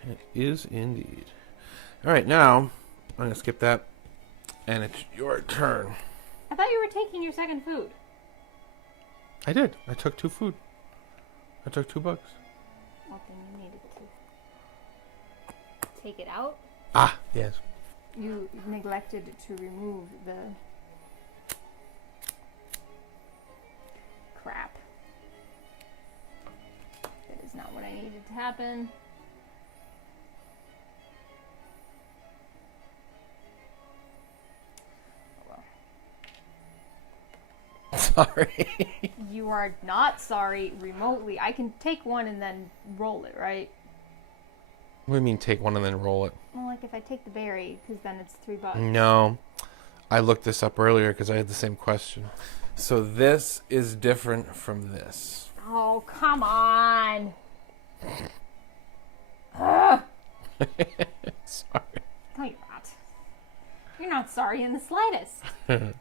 It is indeed. All right, now I'm going to skip that, and it's your turn. I thought you were taking your second food. I did. I took 2 food. I took 2 bugs. Well, then you needed to take it out. Ah, yes. You neglected to remove the crap. That is not what I needed to happen. Sorry. You are not sorry remotely. I can take one and then roll it, right? What do you mean take one and then roll it? Well, like if I take the berry, because then it's $3. No. I looked this up earlier because I had the same question. So this is different from this. Oh, come on. Ugh. Sorry. No, you're not. You're not sorry in the slightest. Couldn't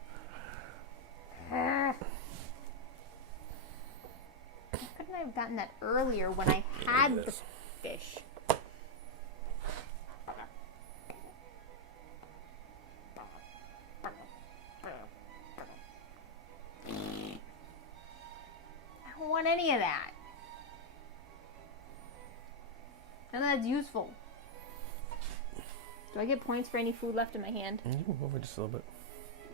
I have gotten that earlier when I had the fish? I don't want any of that. None of that's useful. Do I get points for any food left in my hand? You can move over just a little bit.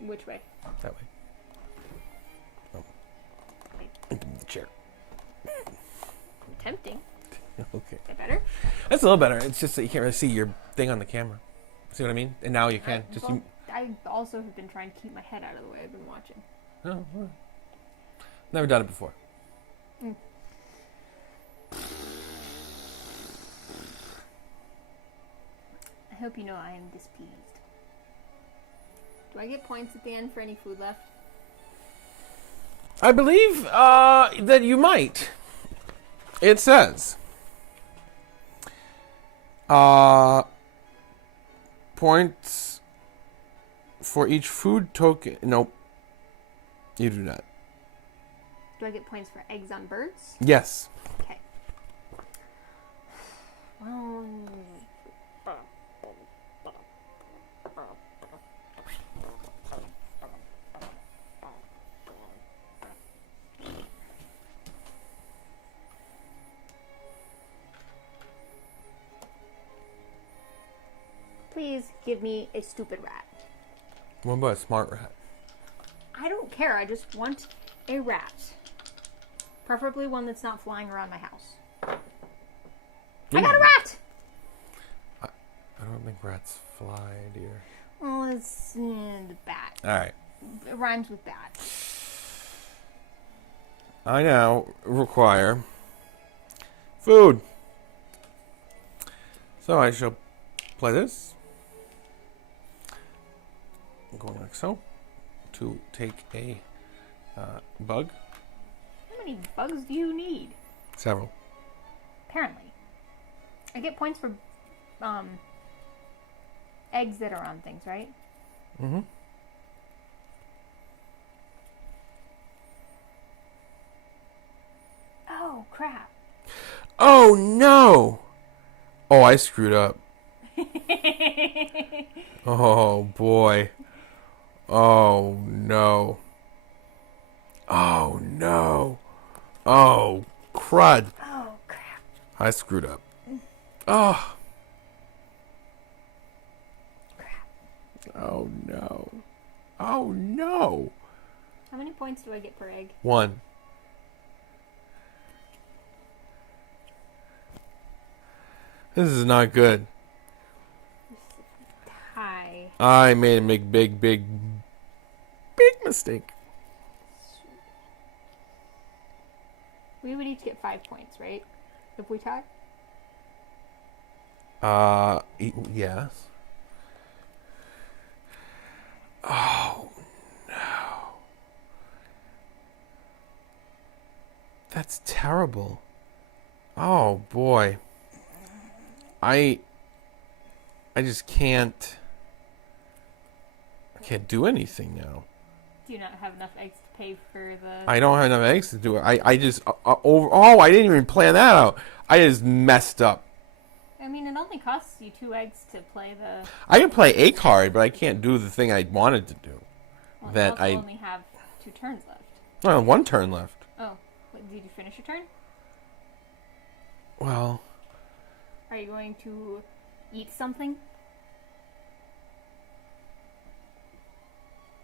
Which way? That way. Oh. Give me the chair. Tempting. Okay. Is that better? That's a little better. It's just that you can't really see your thing on the camera. See what I mean? And now you can. I also have been trying to keep my head out of the way. I've been watching. Oh, well. Never done it before. Mm. I hope you know I am displeased. Do I get points at the end for any food left? I believe that you might. It says points for each food token. Nope. You do not. Do I get points for eggs on birds? Yes. Okay. Well, please give me a stupid rat. What about a smart rat? I don't care. I just want a rat. Preferably one that's not flying around my house. I got a rat! I don't think rats fly, dear. Well, it's the bat. All right. It rhymes with bat. I now require food. So I shall play this. I'm going like so to take a bug. How many bugs do you need? Several. Apparently. I get points for eggs that are on things, right? Mm-hmm. Oh, crap. Oh, no! Oh, I screwed up. Oh, boy. Oh, no. Oh, no. Oh, crud. Oh, crap. I screwed up. Oh. Crap. Oh, no. Oh, no. How many points do I get per egg? 1. This is not good. Hi. I made a big mistake. We would each get 5 points, right? If we tie? Yes. Oh, no. That's terrible. Oh, boy. I just can't do anything now. Do you not have enough eggs to pay for the... I don't have enough eggs to do it. I just I didn't even plan that out. I just messed up. I mean, it only costs you 2 eggs to play the... I can play a card, but I can't do the thing I wanted to do. Well, that you also only have 2 turns left. Well, 1 turn left. Oh. Did you finish your turn? Well... Are you going to eat something?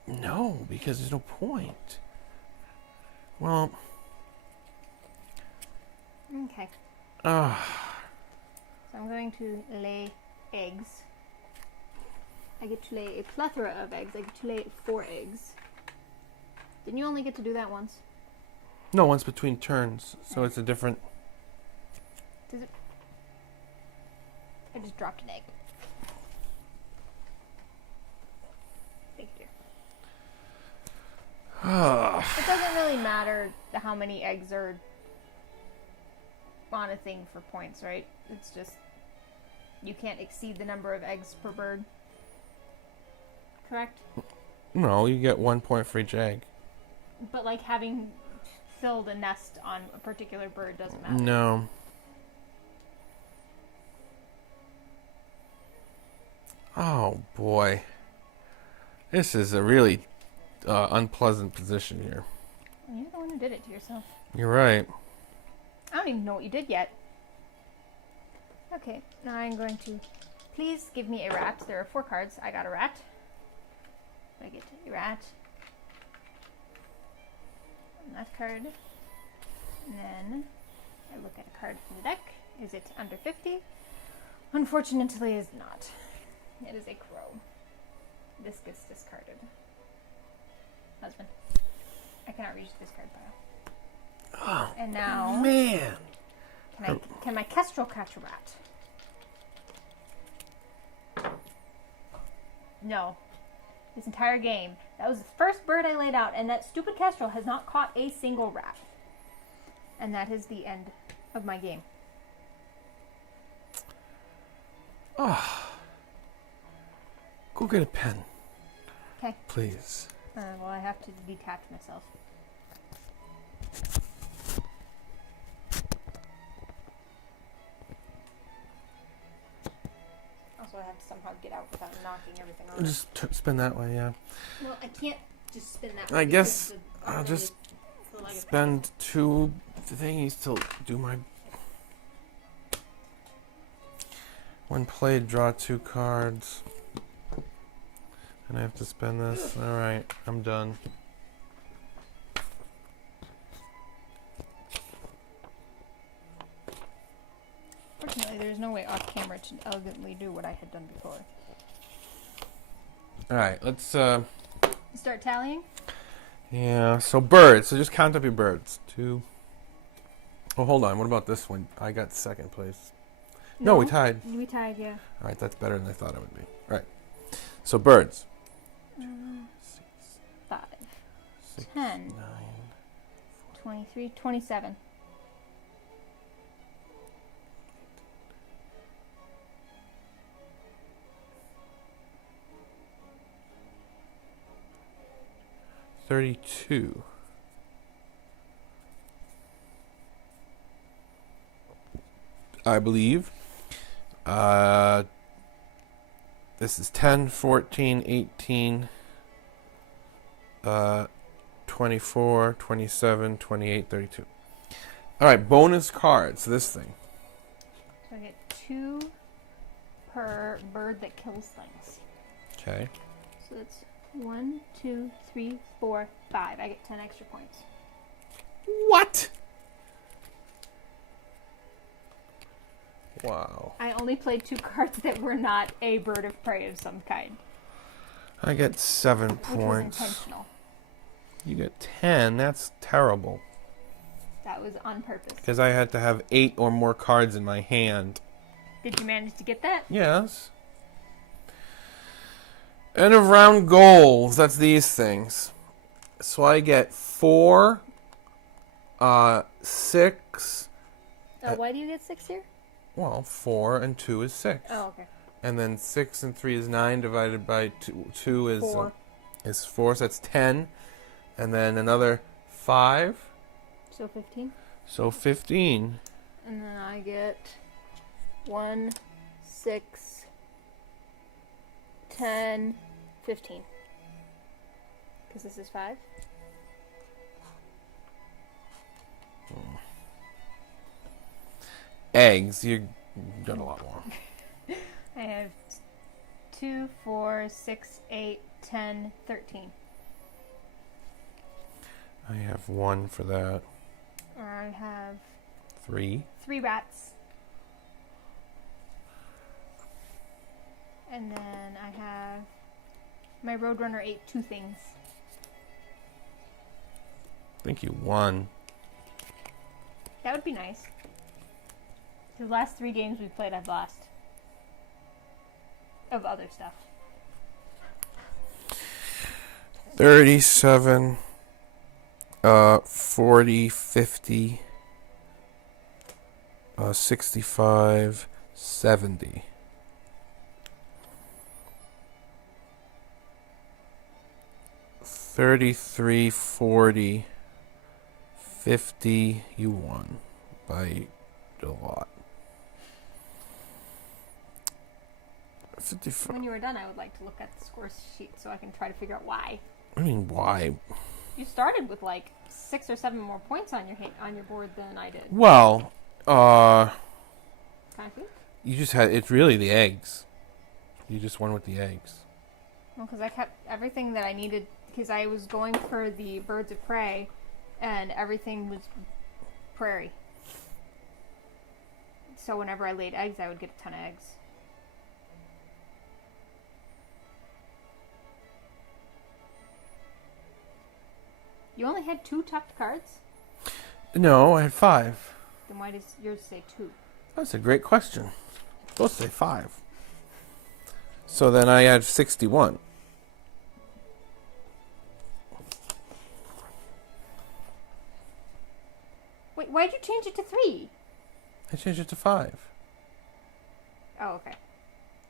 No, because there's no point. Well... Okay. Ah. So I'm going to lay eggs. I get to lay a plethora of eggs. I get to lay 4 eggs. Didn't you only get to do that once? No, once between turns, so it's a different... Does it... I just dropped an egg. Thank you. It doesn't really matter how many eggs are on a thing for points, right? It's just you can't exceed the number of eggs per bird. Correct? No, you get 1 point for each egg. But like having filled a nest on a particular bird doesn't matter. No. Oh boy. This is a really unpleasant position here. You're the one who did it to yourself. You're right. I don't even know what you did yet. Okay, now I'm going to... Please give me a rat. There are 4 cards. I got a rat. I get a rat. And that card. And then I look at a card from the deck. Is it under 50? Unfortunately, it is not. It is a crow. This gets discarded. Husband. I cannot reach this card pile. Oh, and now... Man! Can my kestrel catch a rat? No. This entire game. That was the first bird I laid out, and that stupid kestrel has not caught a single rat. And that is the end of my game. Oh. Go get a pen. Okay. Please. Well, I have to detach myself. Also, I have to somehow get out without knocking everything on. Just spin that way, yeah. Well, I can't just spin that way. I guess I'll just spend 2 thingies to do my... When played, draw 2 cards. And I have to spend this. Alright, I'm done. Fortunately, there's no way off camera to elegantly do what I had done before. Alright, let's Start tallying? Yeah, so birds. So just count up your birds. 2. Oh, hold on. What about this one? I got 2nd place. No, we tied. We tied, yeah. Alright, that's better than I thought it would be. Alright. So birds. 5, 6, 10, 9, 23, 27. $32. I believe. This is 10, 14, 18, 24, 27, 28, 32. All right, bonus cards. This thing. So I get 2 per bird that kills things. Okay. So that's 1, 2, 3, 4, 5. I get 10 extra points. What? Wow. I only played 2 cards that were not a bird of prey of some kind. I get 7 Which was points. intentional. You get 10. That's terrible. That was on purpose. Because I had to have 8 or more cards in my hand. Did you manage to get that? Yes. End of round goals. That's these things. So I get 4, 6. Why do you get 6 here? Well, 4 and 2 is 6. Oh, okay. And then 6 and 3 is 9 divided by 2 is 4. Is 4, so that's 10. And then another 5. So 15. So 15. And then I get 1, 6, 10, 15. Because this is 5. Eggs, you've done a lot more. I have 2, 4, 6, 8, 10, 13. I have 1 for that. I have 3. 3 rats. And then I have my Roadrunner ate 2 things. I think you won. That would be nice. The last 3 games we played, I've lost. Of other stuff. 37, 40, 50, 65, 70. 33, 40, 50, you won by a lot. 55. When you were done, I would like to look at the score sheet so I can try to figure out why. I mean, why? You started with like 6 or 7 more points on your board than I did. Well, Kind of think. you just had, it's really the eggs. You just won with the eggs. Well, because I kept everything that I needed, because I was going for the birds of prey, and everything was prairie. So whenever I laid eggs, I would get a ton of eggs. You only had 2 tucked cards? No, I had 5. Then why does yours say 2? That's a great question. It's supposed to say 5. So then I had 61. Wait, why'd you change it to 3? I changed it to 5. Oh, okay.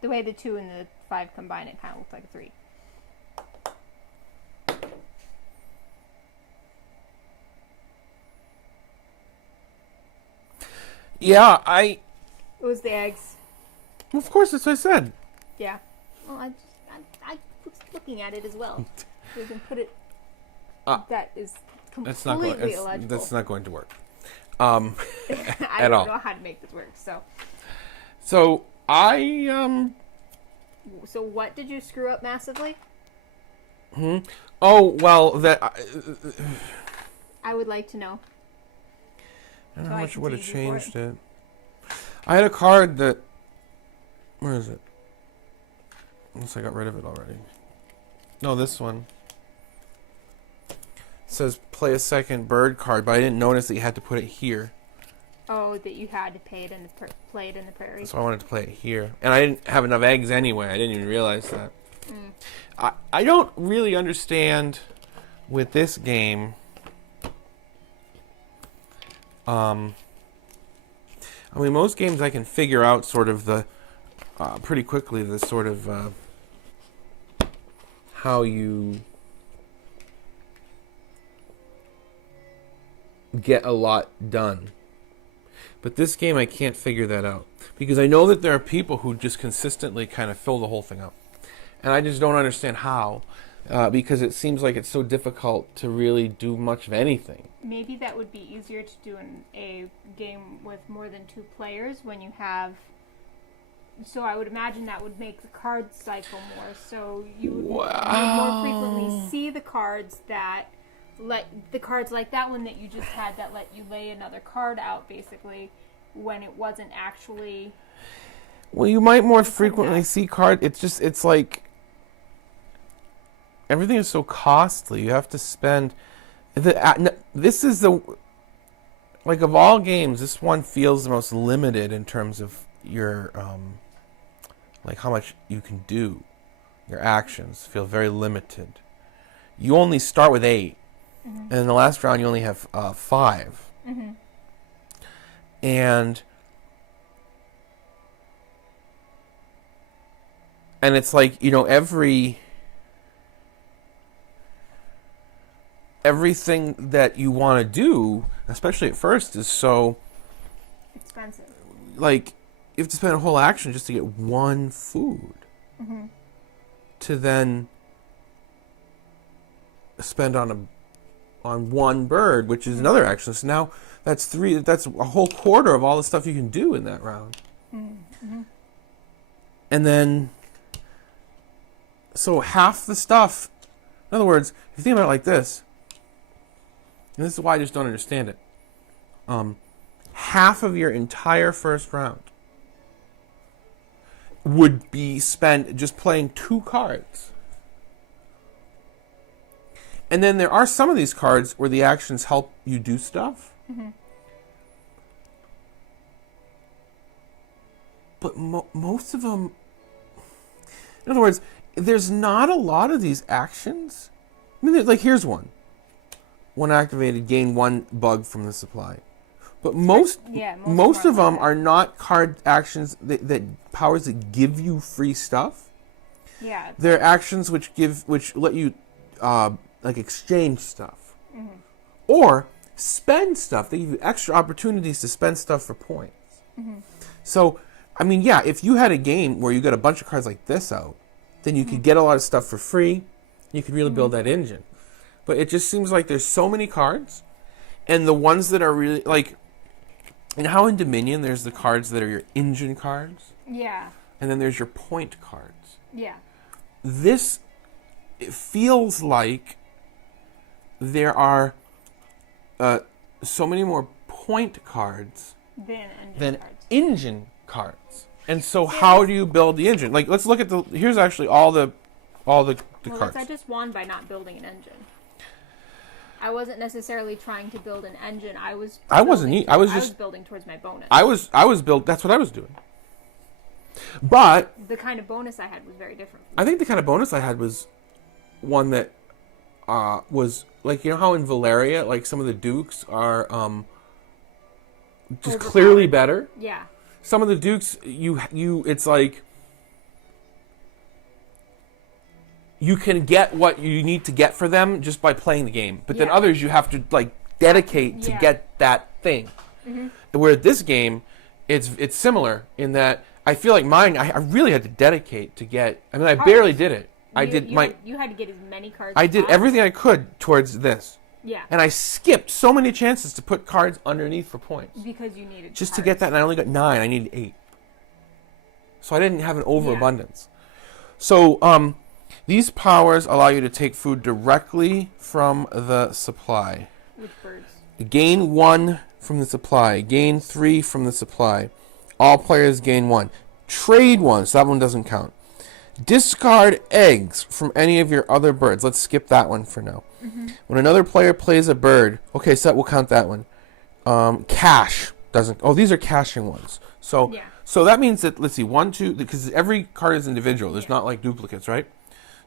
The way the 2 and the 5 combine, it kind of looked like a 3. Yeah, It was the eggs. of course, that's what I said. Yeah. Well, I was looking at it as well. We can put it. That is completely illegible. That's not going to work. I at all. don't know how to make this work. So I So what did you screw up massively? Oh well, that I would like to know. I don't know how much would have changed it. I had a card that. Where is it? Unless I got rid of it already. No, this one. It says play a second bird card, but I didn't notice that you had to put it here. Oh, that you had to play it in the prairie. So I wanted to play it here. And I didn't have enough eggs anyway. I didn't even realize that. I don't really understand with this game. I mean, most games I can figure out sort of the pretty quickly the sort of how you get a lot done. But this game, I can't figure that out. Because I know that there are people who just consistently kind of fill the whole thing up. And I just don't understand how. Because it seems like it's so difficult to really do much of anything. Maybe that would be easier to do in a game with more than 2 players when you have... So I would imagine that would make the card cycle more. So you would more frequently see the cards that... the cards like that one that you just had that let you lay another card out, basically, when it wasn't actually... Well, you might more frequently see card. It's like... Everything is so costly. You have to spend... This is the... Like, of all games, this one feels the most limited in terms of your... like, how much you can do. Your actions feel very limited. You only start with 8. Mm-hmm. And in the last round, you only have 5. Mm-hmm. And it's like, you know, everything that you want to do, especially at first, is so expensive. Like, you have to spend a whole action just to get one food. Mm-hmm. To then spend on one bird, which is another action. So now that's a whole quarter of all the stuff you can do in that round. Mm-hmm. And then, so half the stuff, in other words, if you think about it like this, and this is why I just don't understand it, half of your entire first round would be spent just playing 2 cards. And then there are some of these cards where the actions help you do stuff. Mm-hmm. But most of them, in other words, there's not a lot of these actions. I mean, like, here's one. One activated, gain 1 bug from the supply. But most of them are not card actions that powers that give you free stuff. Yeah. They're actions which let you like exchange stuff. Mm-hmm. Or spend stuff. They give you extra opportunities to spend stuff for points. Mm-hmm. So, I mean, yeah, if you had a game where you got a bunch of cards like this out, then you could get a lot of stuff for free. You could really build that engine. But it just seems like there's so many cards, and the ones that are really, like, and how in Dominion there's the cards that are your engine cards. Yeah. And then there's your point cards. Yeah. This, it feels like there are so many more point cards than engine cards. And so how do you build the engine? Like, let's look at here's actually all the cards. I just won by not building an engine. I wasn't necessarily trying to build an engine. I was building towards my bonus. That's what I was doing. But the kind of bonus I had was very different. I think the kind of bonus I had was one that was like, you know how in Valeria, like some of the dukes are just clearly better. Yeah. Some of the dukes, it's like you can get what you need to get for them just by playing the game. But then others you have to like dedicate to get that thing. Mm-hmm. Where this game, it's similar in that I feel like mine, I really had to dedicate to get. I mean, I barely did it. You had to get as many cards. I did everything I could towards this. Yeah. And I skipped so many chances to put cards underneath for points. Because you needed just cards. To get that, and I only got 9. I needed 8. So I didn't have an overabundance. So these powers allow you to take food directly from the supply. Which birds? Gain 1 from the supply. Gain 3 from the supply. All players gain 1. Trade 1, so that one doesn't count. Discard eggs from any of your other birds. Let's skip that one for now. Mm-hmm. When another player plays a bird, okay, so we'll count that one. Cash doesn't. Oh, these are caching ones. So that means that, let's see, 1, 2, because every card is individual. There's not like duplicates, right?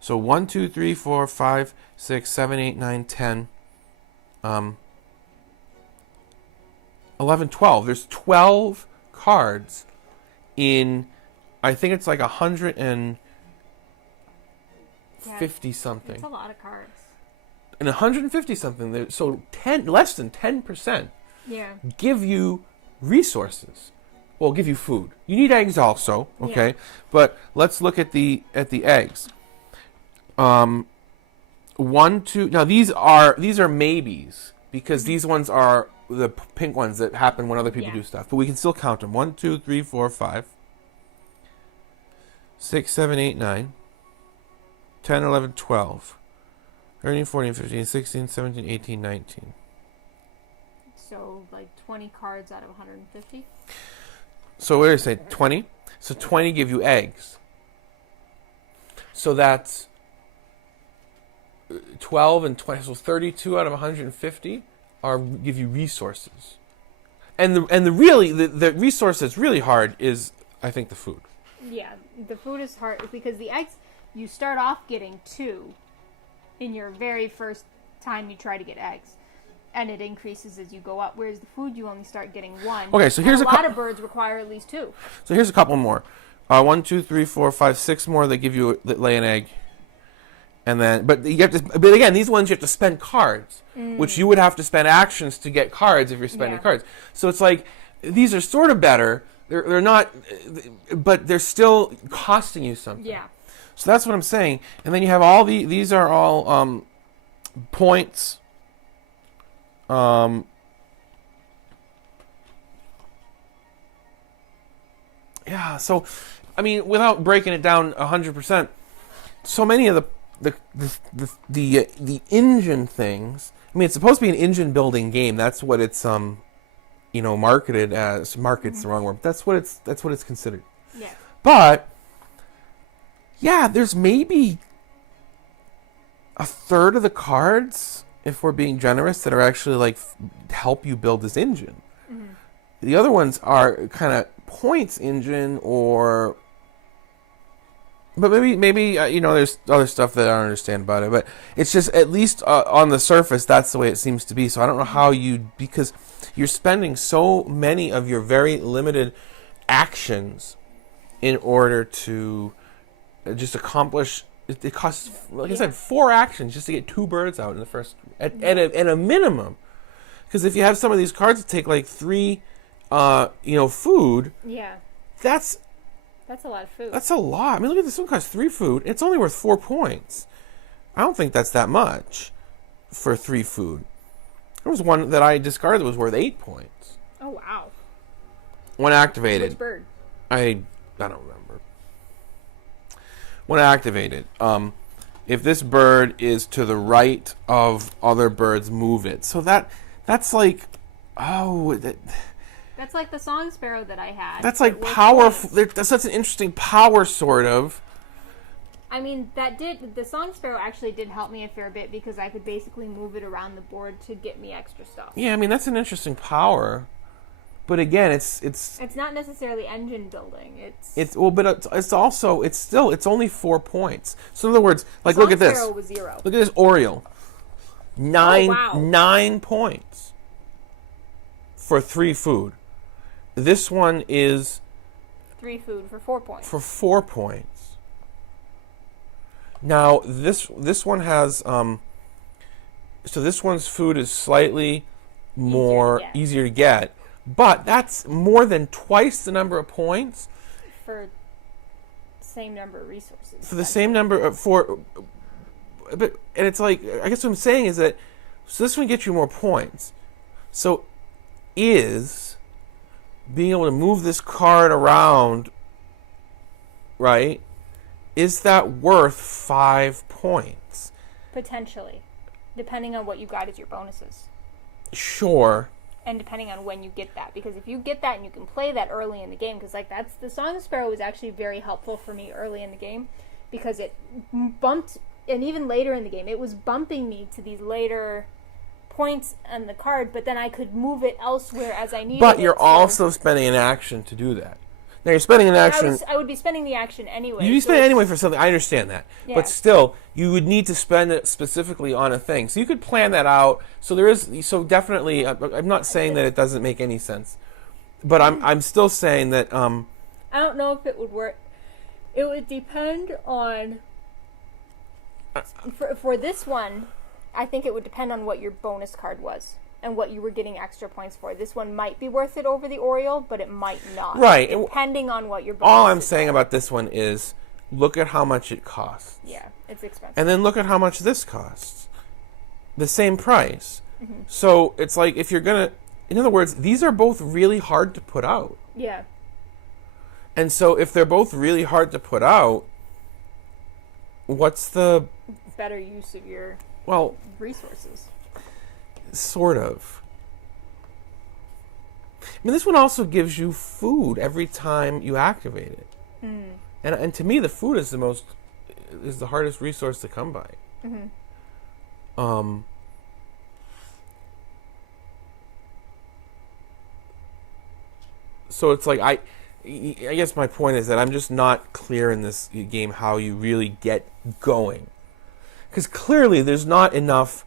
So 1, 2, 3, 4, 5, 6, 7, 8, 9, 10, 11, 12. There's 12 cards in, I think it's like 150 something. It's a lot of cards. And 150 something, so less than 10% give you resources. Well, give you food. You need eggs also, okay? Yeah. But let's look at the eggs. 1, 2. Now these are maybes because these ones are the pink ones that happen when other people do stuff. But we can still count them. 1, 2, 3, 4, 5, 6, 7, 8, 9, 10, 11, 12, 13, 14, 15, 16, 17, 18, 19. So like 20 cards out of 150? So what did I say? 20? So 20 give you eggs. So that's 12 and 20. So 32 out of 150 give you resources. And the resource that's really hard is, I think, the food. Yeah, the food is hard because the eggs, you start off getting 2 in your very first time you try to get eggs. And it increases as you go up, whereas the food you only start getting 1. Okay, so here's a lot of birds require at least 2. So here's a couple more. 1, 2, 3, 4, 5, 6 more that lay an egg. And then, but again, these ones you have to spend cards, which you would have to spend actions to get cards if you're spending cards. So it's like these are sort of better. they're not, but they're still costing you something. Yeah. So that's what I'm saying. And then you have all these are all points. Yeah. So, I mean, without breaking it down 100%, so many of the engine things. I mean, it's supposed to be an engine building game. That's what it's marketed as. Market's the wrong word. That's what it's considered. Yeah. But yeah, there's maybe a third of the cards, if we're being generous, that are actually like help you build this engine. Mm-hmm. The other ones are kind of points engine, but maybe there's other stuff that I don't understand about it. But it's just, at least on the surface, that's the way it seems to be. So I don't know how because you're spending so many of your very limited actions in order to just accomplish. It costs, like I said, 4 actions just to get 2 birds out in the first at a minimum. Because if you have some of these cards that take like 3, food. Yeah. That's a lot of food. That's a lot. I mean, look at this one costs 3 food. It's only worth 4 points. I don't think that's that much for 3 food. There was one that I discarded that was worth 8 points. Oh wow. When activated. Which bird? I don't remember. When activated, if this bird is to the right of other birds, move it. So that's like, that's like the song sparrow that I had. That's like powerful. That's such an interesting power, sort of. I mean, the song sparrow actually did help me a fair bit because I could basically move it around the board to get me extra stuff. Yeah, I mean, that's an interesting power. But again, it's not necessarily engine building. It's it's only 4 points. So in other words, like, song look at this. sparrow was 0. Look at this Oriole. 9 points for 3 food. This one is 3 food for 4 points. For 4 points. Now this one has so this one's food is slightly easier to get, but that's more than twice the number of points for the same number of resources. For the same number of and it's like, I guess what I'm saying is that this one gets you more points. So is being able to move this card around, right? Is that worth 5 points? Potentially, depending on what you got as your bonuses. Sure. And depending on when you get that, because if you get that and you can play that early in the game, because that's the Song of Sparrow was actually very helpful for me early in the game, because it bumped, and even later in the game, it was bumping me to these later points on the card, but then I could move it elsewhere as I needed. But you're also spending an action to do that. Now you're spending an action. I would be spending the action anyway. You'd be spending it anyway for something. I understand that, but still, you would need to spend it specifically on a thing. So you could plan that out. So there is. So definitely, I'm not saying that it doesn't make any sense, but I'm still saying that. I don't know if it would work. It would depend on. For this one, I think it would depend on what your bonus card was and what you were getting extra points for. This one might be worth it over the Oriole, but it might not. Right. Depending on what your bonus all I'm saying about this one is look at how much it costs. Yeah, it's expensive. And then look at how much this costs. The same price. Mm-hmm. So it's like, if you're going to... In other words, these are both really hard to put out. Yeah. And so if they're both really hard to put out, what's the... better use of your resources? Sort of. I mean, this one also gives you food every time you activate it. Mm. And to me, the food is the hardest resource to come by. Mm-hmm. So it's like, I guess my point is that I'm just not clear in this game how you really get going. Because clearly there's not enough...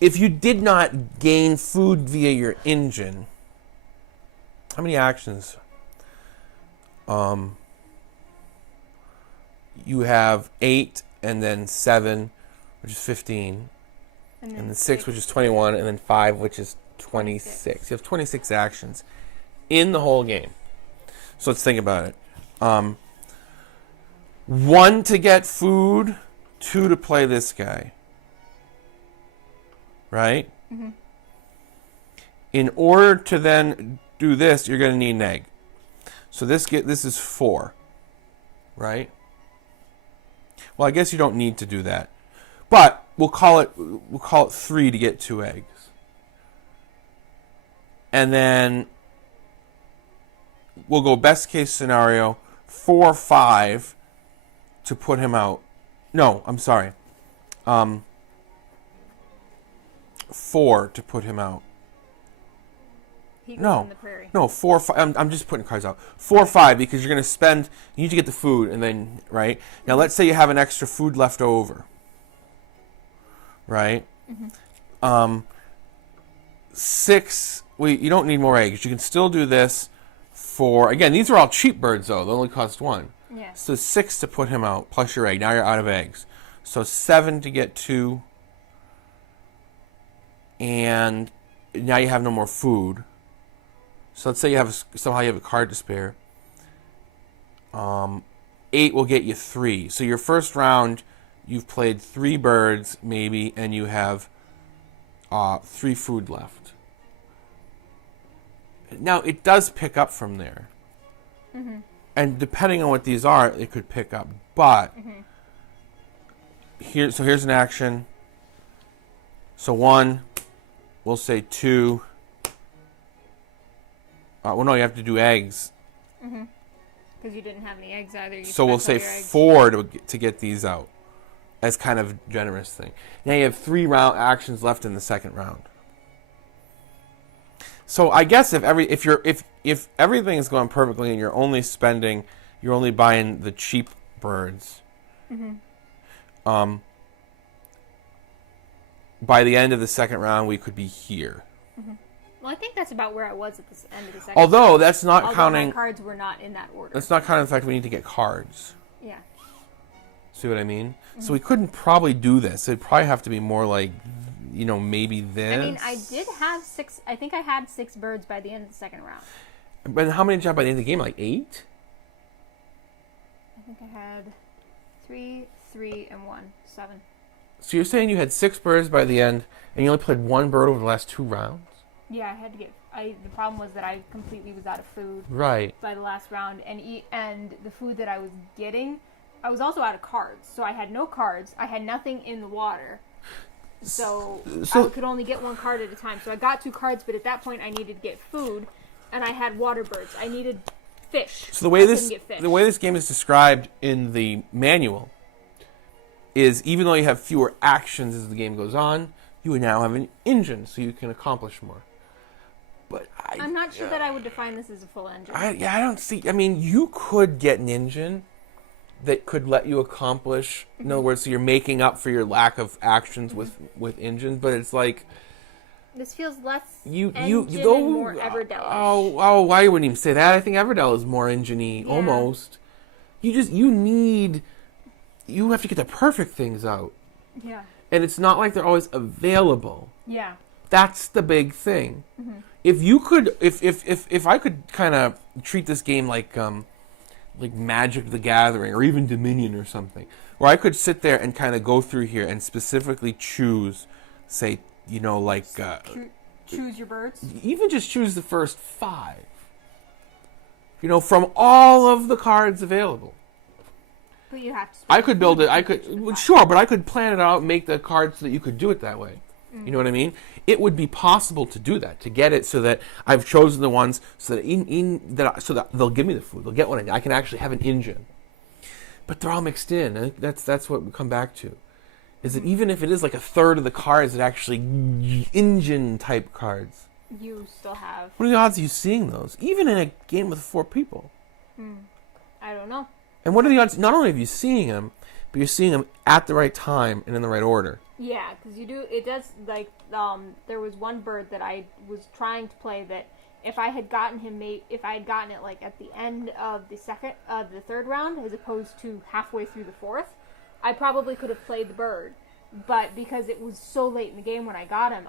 if you did not gain food via your engine, how many actions? You have 8, and then 7, which is 15, and then 6, which is 21, and then 5, which is 26. You have 26 actions in the whole game. So let's think about it. 1 to get food, 2 to play this guy. Right? Mm-hmm. In order to then do this, you're going to need an egg. So this is 4. Right? Well, I guess you don't need to do that. But we'll call it 3 to get 2 eggs. And then we'll go best case scenario, 4, 5 to put him out. No, I'm sorry. 4 to put him out. He goes in the prairie. No, 4, 5. I'm just putting cards out. 4, 5 because you're going to spend. You need to get the food, and then right now. Let's say you have an extra food left over. Right. Mm-hmm. 6. You don't need more eggs. You can still do this for. Again, these are all cheap birds though. They only cost 1. Yeah. So 6 to put him out plus your egg. Now you're out of eggs. So 7 to get 2. And now you have no more food. So let's say you have somehow you have a card to spare. 8 will get you 3. So your first round, you've played 3 birds maybe, and you have 3 food left. Now it does pick up from there, mm-hmm. and depending on what these are, it could pick up. But mm-hmm. here's an action. So 1, we'll say 2. Well, no, you have to do eggs. Mm-hmm. Because you didn't have any eggs either. So we'll say 4 to get these out, as kind of a generous thing. Now you have 3 round actions left in the second round. So I guess if everything is going perfectly and you're only buying the cheap birds. Mm-hmm. By the end of the second round, we could be here. Mm-hmm. Well, I think that's about where I was at the end of the second. Although that's not counting. My cards were not in that order. That's not counting the fact we need to get cards. Yeah. See what I mean? Mm-hmm. So we couldn't probably do this. It'd probably have to be more like, maybe this. I mean, I did have 6. I think I had 6 birds by the end of the second round. But how many did you have by the end of the game? Like 8? I think I had 3, 3, and 1. 7. So you're saying you had 6 birds by the end, and you only played 1 bird over the last 2 rounds? Yeah, I had to get. The problem was that I completely was out of food. Right. By the last round, and the food that I was getting, I was also out of cards. So I had no cards. I had nothing in the water. So I could only get 1 card at a time. So I got 2 cards, but at that point I needed to get food, and I had water birds. I needed fish. So the way this game is described in the manual is, even though you have fewer actions as the game goes on, you now have an engine, so you can accomplish more. But I'm not sure that I would define this as a full engine. I don't see. I mean, you could get an engine that could let you accomplish. In other words, so you're making up for your lack of actions with engines. But it's like this feels less engine and more Everdell. Oh, why wouldn't even say that? I think Everdell is more engine-y, almost. You have to get the perfect things out. Yeah. And it's not like they're always available. Yeah. That's the big thing. Mm-hmm. If I could kind of treat this game like Magic the Gathering or even Dominion or something, where I could sit there and kind of go through here and specifically choose, say, choose your birds. Even just choose the first 5. From all of the cards available. But you have to. I could build it. Sure, but I could plan it out and make the cards so that you could do it that way. You know what I mean? It would be possible to do that, to get it so that I've chosen the ones so that so that they'll give me the food. They'll get what I can actually have an engine. But they're all mixed in. I think that's what we come back to. Is that even if it is like a third of the cards that actually engine type cards, you still have. What are the odds of you seeing those? Even in a game with 4 people. I don't know. And what are the odds? Not only of you seeing them, but you're seeing them at the right time and in the right order. Yeah, because you do. It does there was one bird that I was trying to play that if I had gotten it like at the end of the third round as opposed to halfway through the 4th, I probably could have played the bird. But because it was so late in the game when I got him,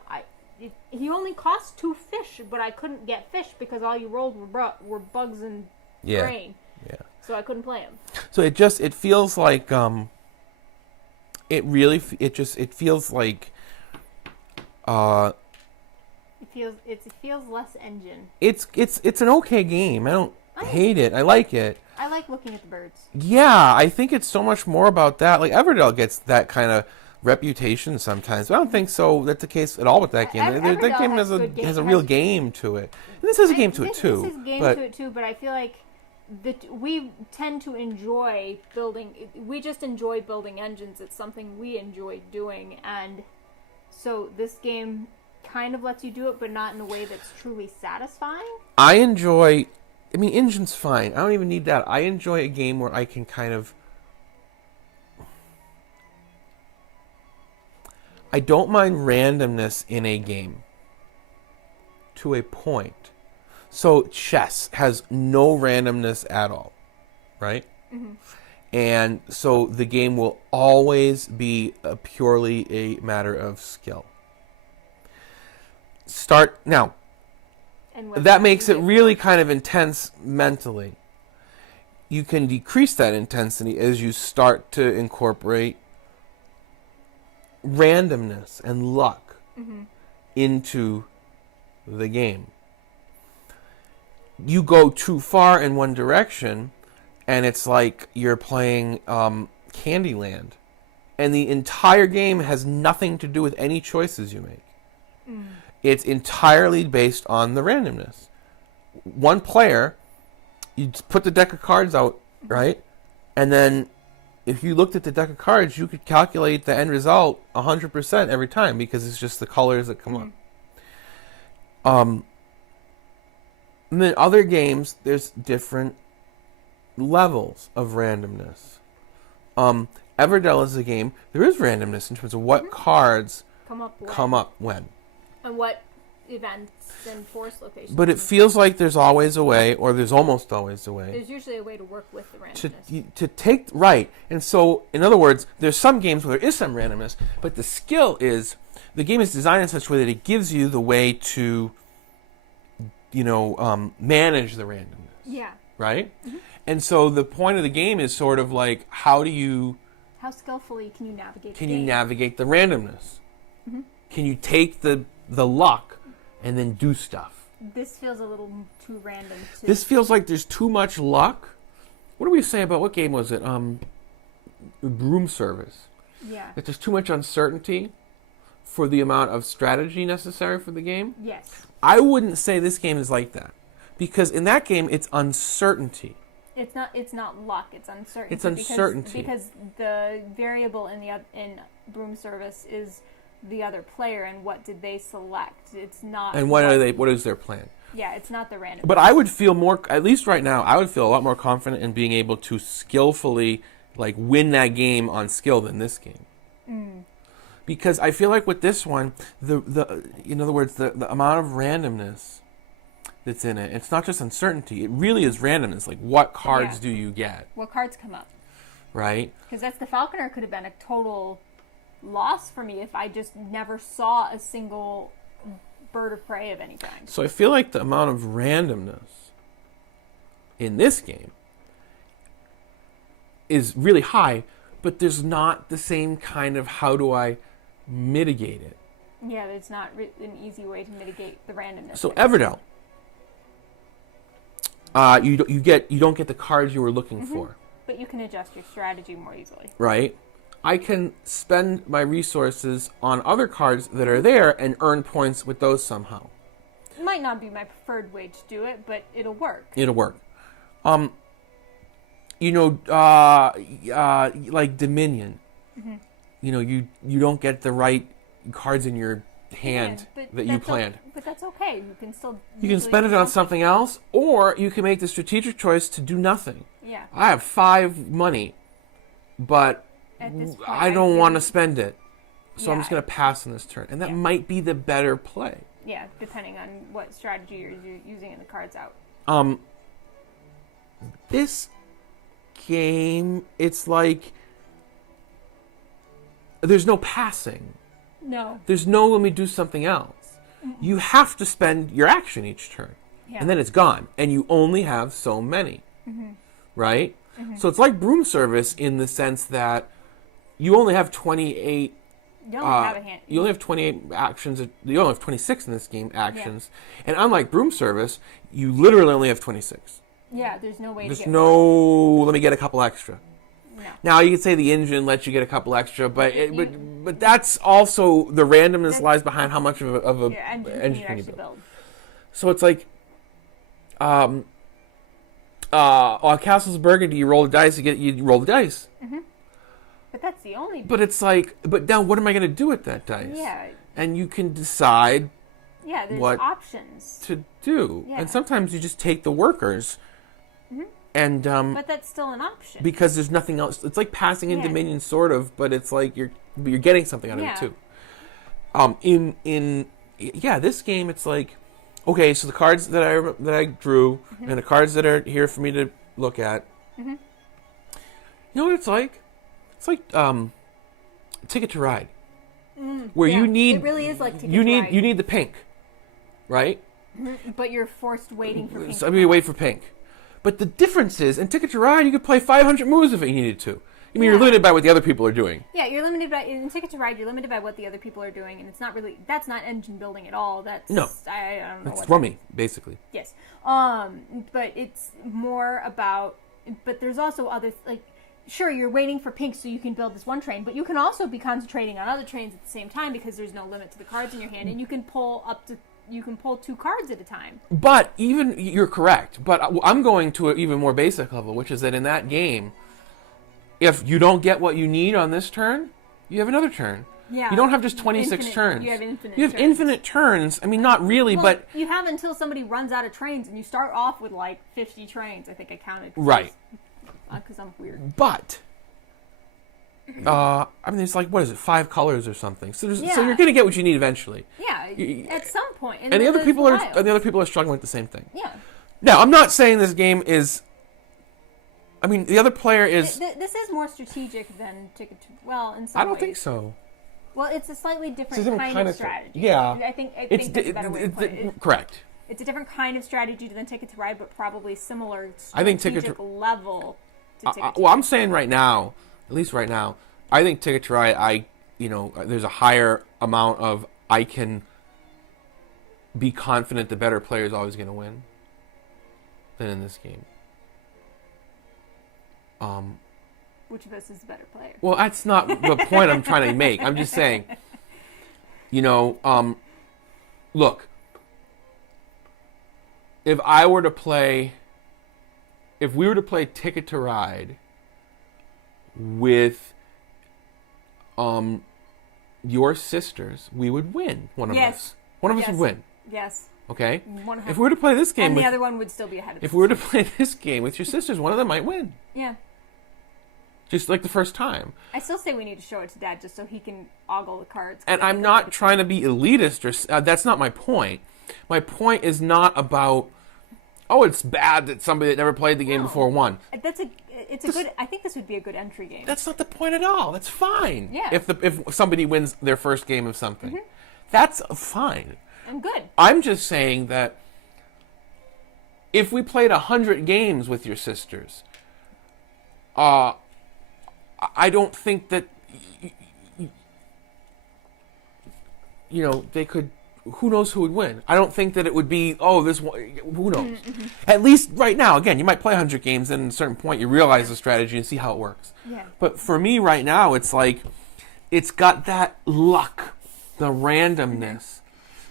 he only cost 2 fish, but I couldn't get fish because all you rolled were bugs and grain. Yeah. So I couldn't play him. So it feels like it feels like it feels less engine. It's an okay game. I don't hate it. I like it. I like looking at the birds. Yeah, I think it's so much more about that. Like Everdell gets that kind of reputation sometimes, but I don't think so. That's the case at all with that game. That game has a real game to it. And this has a game to it too. This has a game to it too, but I feel like we tend to enjoy building. We just enjoy building engines. It's something we enjoy doing, and so this game kind of lets you do it, but not in a way that's truly satisfying. I mean, engine's fine. I don't even need that. I enjoy a game where I can kind of... I don't mind randomness in a game. To a point. So, chess has no randomness at all. Right? Mm-hmm. And so the game will always be purely a matter of skill. Now... That makes it really kind of intense mentally. You can decrease that intensity as you start to incorporate randomness and luck into the game. You go too far in one direction, and it's like you're playing Candyland. And the entire game has nothing to do with any choices you make. Mm. It's entirely based on the randomness. One player, you put the deck of cards out, right? And then if you looked at the deck of cards, you could calculate the end result 100% every time because it's just the colors that come up. And then other games, there's different levels of randomness. Everdell is a game, there is randomness in terms of what cards come up when. And what events and force locations. But it feels like there's always a way, or there's almost always a way. There's usually a way to work with the randomness. To take, right. And so, in other words, there's some games where there is some randomness, but the skill is, the game is designed in such a way that it gives you the way to, manage the randomness. Yeah. Right? Mm-hmm. And so the point of the game is sort of like, how skillfully can you navigate you navigate the randomness? Mm-hmm. Can you take the luck and then do stuff? This feels a little too random too. This feels like there's too much luck. What do we say about, what game was it? Room Service. Yeah. That there's too much uncertainty for the amount of strategy necessary for the game. Yes. I wouldn't say this game is like that. Because in that game, it's uncertainty. It's not luck, it's uncertainty. It's uncertainty. Because the variable in Room Service is the other player and what did they select. It's not. And what is their plan? Yeah, it's not the random. But I would feel more, at least right now, I would feel a lot more confident in being able to skillfully win that game on skill than this game. Mm. Because I feel like with this one, in other words, the amount of randomness that's in it, it's not just uncertainty, it really is randomness. Like, what cards do you get? What cards come up? Right? Because that's the Falconer could have been a total loss for me if I just never saw a single bird of prey of any kind. So I feel like the amount of randomness in this game is really high, but there's not the same kind of how do I mitigate it. Yeah, it's not an easy way to mitigate the randomness. So Everdell, you don't get the cards you were looking for. But you can adjust your strategy more easily. Right. I can spend my resources on other cards that are there and earn points with those somehow. It might not be my preferred way to do it, but it'll work. It'll work. Like Dominion. Mm-hmm. You don't get the right cards in your hand that you planned. But that's okay. You can still. You can spend it on something else, or you can make the strategic choice to do nothing. Yeah. I have 5 money, but I don't want to spend it, so I'm just going to pass on this turn, and that might be the better play. Yeah, depending on what strategy you're using in the cards out. This game, it's like there's no passing. No. There's no let me do something else. you have to spend your action each turn. Yeah. And then it's gone. And you only have so many. Right? So it's like broom service in the sense that you only have 28... You only have a hand. You only have 28 actions. You only have 26 in this game, actions. Yeah. And unlike broom service, you literally only have 26. Yeah, there's no way There's to get let me get a couple extra. No. Now, you could say the engine lets you get a couple extra, but but that's also, the randomness lies behind how much of a engine can you build. So it's like, on Castles Burgundy, you roll the dice, you roll the dice. But that's the only... But it's like, but now what am I going to do with that dice? Yeah. And you can decide there's what options to do. Yeah. And sometimes you just take the workers. And but that's still an option. Because there's nothing else. It's like passing in Dominion, sort of, but it's like you're getting something out of it too. This game, it's like, okay, so the cards that I drew and the cards that are here for me to look at. You know what it's like? It's like Ticket to Ride, where you need. It really is like Ticket to Ride. You need the pink, right? But you're forced waiting for pink. So you wait for pink. But the difference is, in Ticket to Ride, you could play 500 moves if you needed to. I mean, you're limited by what the other people are doing. Yeah, you're limited by, in Ticket to Ride, you're limited by what the other people are doing, and it's not really, that's not engine building at all. That's, no. I don't know. It's rummy, basically. Yes. But it's more about, but there's also other, like, sure, you're waiting for pink so you can build this one train, but you can also be concentrating on other trains at the same time because there's no limit to the cards in your hand, and you can pull 2 cards at a time. But you're correct. But I'm going to an even more basic level, which is that in that game, if you don't get what you need on this turn, you have another turn. Yeah. You don't have just 26 turns. You have infinite. You have infinite turns. I mean, not really, but you have until somebody runs out of trains, and you start off with like 50 trains. I think I counted. Right. Because I'm weird. But I mean, there's like, what is it, 5 colors or something. So you're going to get what you need eventually. Yeah, at some point. And the other people are struggling with the same thing. Yeah. Now, I'm not saying this game is. I mean, the other player is. This is more strategic than Ticket to. Well, in some ways. I don't think so. Well, it's a slightly different kind of strategy. Yeah. I think that's a better way to put it. Correct. It's a different kind of strategy than Ticket to Ride, but probably similar I think level to Ticket to Ride. Well, I'm saying right now, at least right now, I think Ticket to Ride, there's a higher amount of I can be confident the better player is always going to win than in this game. Which of us is the better player? Well, that's not the point I'm trying to make. I'm just saying, look, if we were to play Ticket to Ride with your sisters, we would win. One of us would win. Yes. Okay? If we were to play this game and the other one would still be ahead of us. If we were to play this game with your sisters, one of them might win. Yeah. Just like the first time. I still say we need to show it to Dad just so he can ogle the cards. And I'm not trying to be elitist, or that's not my point. My point is not about, it's bad that somebody that never played the game before won. I think this would be a good entry game. That's not the point at all. That's fine. Yeah. If somebody wins their first game of something. That's fine. I'm good. I'm just saying that if we played 100 games with your sisters, I don't think that, they could, who knows who would win. I don't think that it would be, this one, who knows. At least right now, again, you might play 100 games, and at a certain point you realize the strategy and see how it works. Yeah. But for me right now, it's like, it's got that luck, the randomness,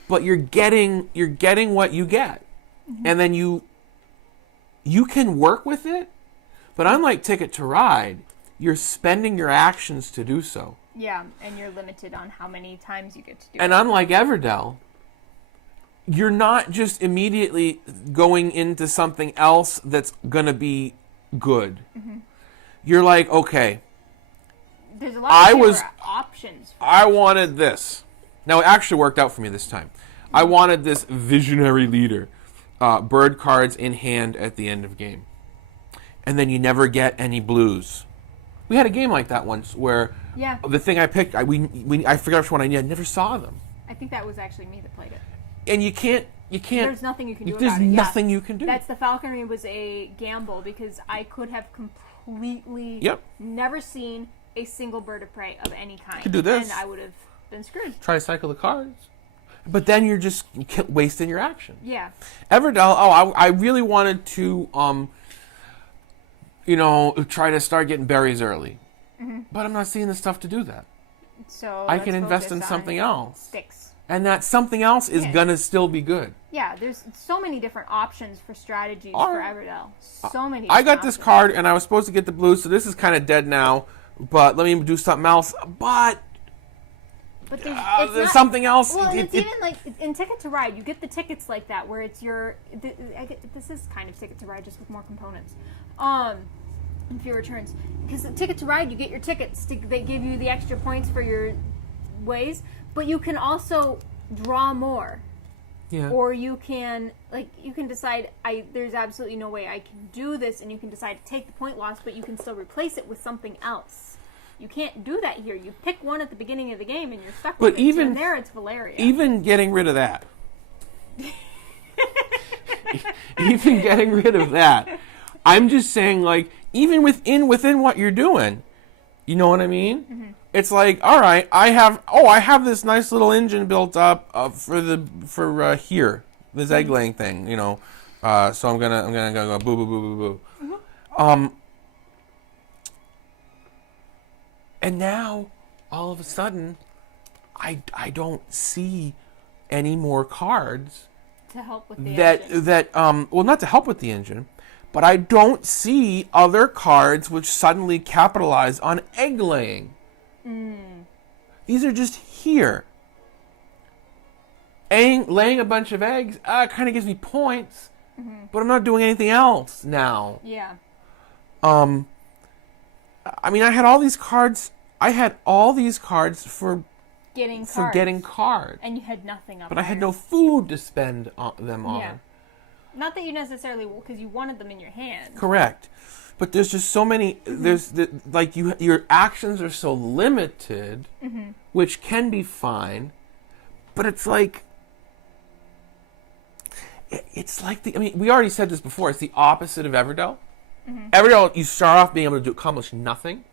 but you're getting what you get. And then you can work with it, but unlike Ticket to Ride, you're spending your actions to do so. Yeah, and you're limited on how many times you get to do it. And unlike Everdell, you're not just immediately going into something else that's going to be good. You're like, okay, there's a lot of options. I wanted this. Now, it actually worked out for me this time. I wanted this visionary leader, bird cards in hand at the end of game. And then you never get any blues. We had a game like that once where the thing I picked, I forgot which one I never saw them. I think that was actually me that played it. and you can't. There's nothing you can do There's about it. nothing you can do. That's the falconry was a gamble because I could have completely never seen a single bird of prey of any kind. Could do this. And I would have been screwed. Try to cycle the cards. But then you're just wasting your action. Yeah. Everdell, I really wanted to, try to start getting berries early. Mm-hmm. But I'm not seeing the stuff to do that. So I can invest in something else. Sticks. And that something else is going to still be good. Yeah, there's so many different options for strategies for Everdell. So many I got this card, and I was supposed to get the blue, so this is kind of dead now. But let me do something else. But there's something else. Well, and it's even like in Ticket to Ride, you get the tickets like that, where it's this is kind of Ticket to Ride, just with more components. And fewer turns. Because the Ticket to Ride, you get your tickets. They give you the extra points for your ways. But you can also draw more. Yeah. Or you can decide there's absolutely no way I can do this, and you can decide to take the point loss, but you can still replace it with something else. You can't do that here. You pick one at the beginning of the game and you're stuck with it. Even there it's Valeria. Even getting rid of that. Even getting rid of that. I'm just saying, like, even within what you're doing, you know what I mean? Mm-hmm. It's like, all right, I have this nice little engine built up for here, this egg laying thing, so I'm gonna go boo boo boo boo boo. Mm-hmm. And now all of a sudden, I don't see any more cards to help with the engine. Not to help with the engine, but I don't see other cards which suddenly capitalize on egg laying. These are just here. Laying a bunch of eggs kind of gives me points, but I'm not doing anything else now. Yeah. I mean, I had all these cards. I had all these cards for getting cards. And you had nothing up But I had no food to spend them on. Yeah. Not that you necessarily, because you wanted them in your hand. Correct. But there's just so many. Your actions are so limited, which can be fine. But it's like we already said this before. It's the opposite of Everdell. Mm-hmm. Everdell, you start off being able to accomplish nothing,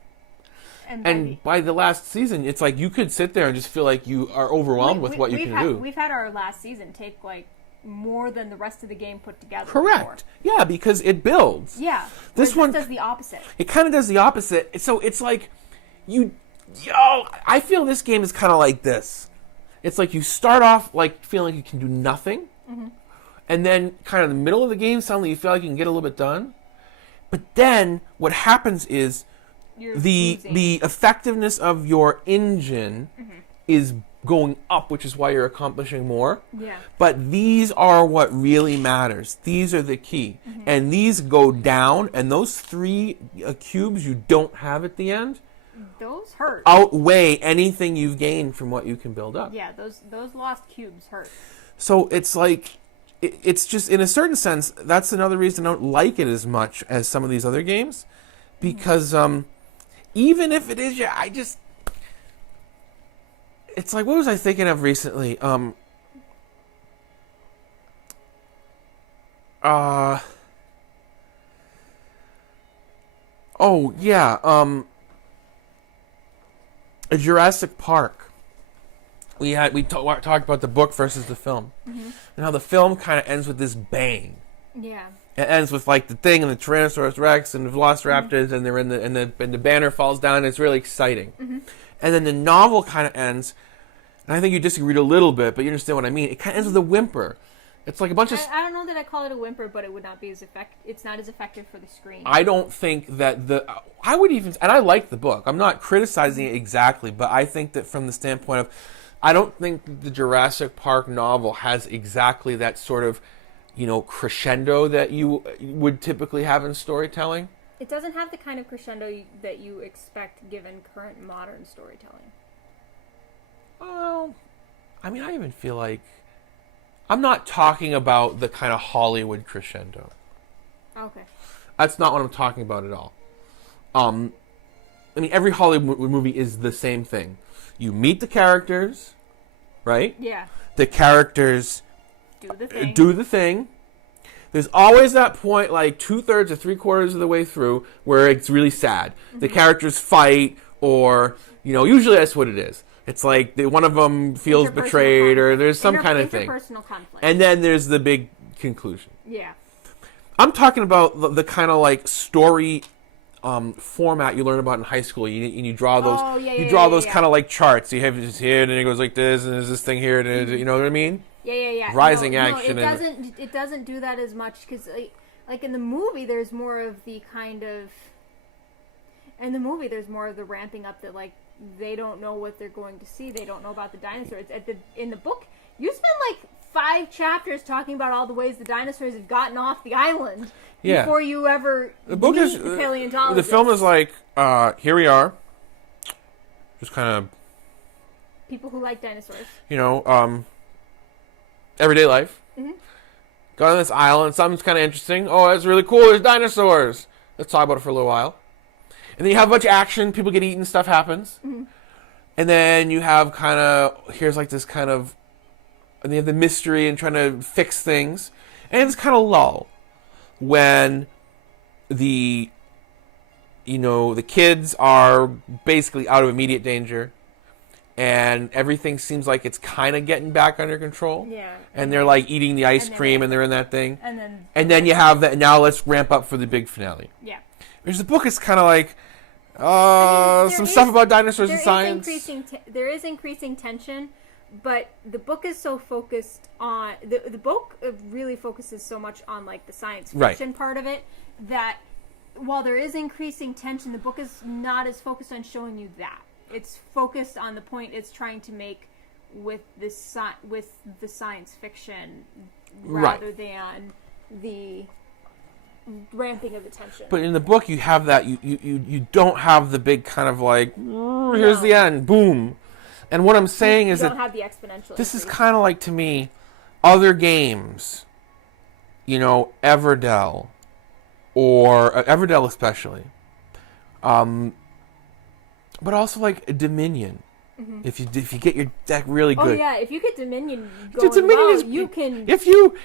and by the last season, it's like you could sit there and just feel like you are overwhelmed with what you can do. We've had our last season take more than the rest of the game put together. Correct. Before. Yeah, because it builds. Yeah. This one does the opposite. It kind of does the opposite. So it's like I feel this game is kind of like this. It's like you start off like feeling like you can do nothing, and then kind of in the middle of the game, suddenly you feel like you can get a little bit done. But then what happens is the effectiveness of your engine is going up, which is why you're accomplishing more. Yeah. But these are what really matters. These are the key. And these go down, and those 3 cubes you don't have at the end, those hurt. Outweigh anything you've gained from what you can build up. Yeah, those lost cubes hurt. So it's like, it's just, in a certain sense, that's another reason I don't like it as much as some of these other games. Because even if it is, it's like, what was I thinking of recently? A Jurassic Park. We talked about the book versus the film, and how the film kind of ends with this bang. Yeah. It ends with like the thing and the Tyrannosaurus Rex and the Velociraptors, and they're and the banner falls down. And it's really exciting. And then the novel kind of ends, and I think you disagree a little bit, but you understand what I mean. It kind of ends with a whimper. It's like a bunch of... I don't know that I call it a whimper, but it would not be as it's not as effective for the screen. I don't think that I would even... And I like the book. I'm not criticizing it exactly, but I think that from the standpoint of... I don't think the Jurassic Park novel has exactly that sort of, crescendo that you would typically have in storytelling. It doesn't have the kind of crescendo that you expect given current modern storytelling. Oh, I mean, I even feel like... I'm not talking about the kind of Hollywood crescendo. Okay. That's not what I'm talking about at all. I mean, every Hollywood movie is the same thing. You meet the characters, right? Yeah. The characters Do the thing. There's always that point, like 2/3 or 3/4 of the way through, where it's really sad. The characters fight, or usually that's what it is. It's like one of them feels betrayed, or there's some kind of thing. Interpersonal conflict. And then there's the big conclusion. Yeah. I'm talking about the kind of like story format you learn about in high school. You draw those. You draw those kind of like charts. You have this here, and then it goes like this, and there's this thing here, and you know what I mean? Yeah. Rising action. No, it doesn't do that as much because, like in the movie, there's more of the kind of. In the movie, there's more of the ramping up that like they don't know what they're going to see. They don't know about the dinosaurs. In the book, you spend like 5 chapters talking about all the ways the dinosaurs have gotten off the island before you ever the book meet is the paleontologist. The film is like here we are, just kind of people who like dinosaurs. Everyday life. Mm-hmm. Got on this island. Something's kind of interesting. Oh, that's really cool. There's dinosaurs. Let's talk about it for a little while. And then you have a bunch of action. People get eaten. Stuff happens. Mm-hmm. And then you have kind of here's like this kind of. And they have the mystery and trying to fix things. And it's kind of lull when the kids are basically out of immediate danger and everything seems like it's kind of getting back under control. Yeah. And they're like eating the ice cream and they're in that thing. And then you have that. Now let's ramp up for the big finale. Yeah. Whereas the book is kind of like stuff about dinosaurs and science. There is increasing tension. But the book is so focused on the book really focuses so much on like the science fiction part of it that while there is increasing tension, the book is not as focused on showing you that. It's focused on the point it's trying to make with the science fiction rather than the ramping of the tension. But in the book, you have that. You don't have the big kind of like here's the end, boom. And what I'm saying is that have the exponential this is kind of like, to me, other games, Everdell, or Everdell especially, but also like Dominion. Mm-hmm. If you get your deck really good. Oh yeah, if you get Dominion going you can. If you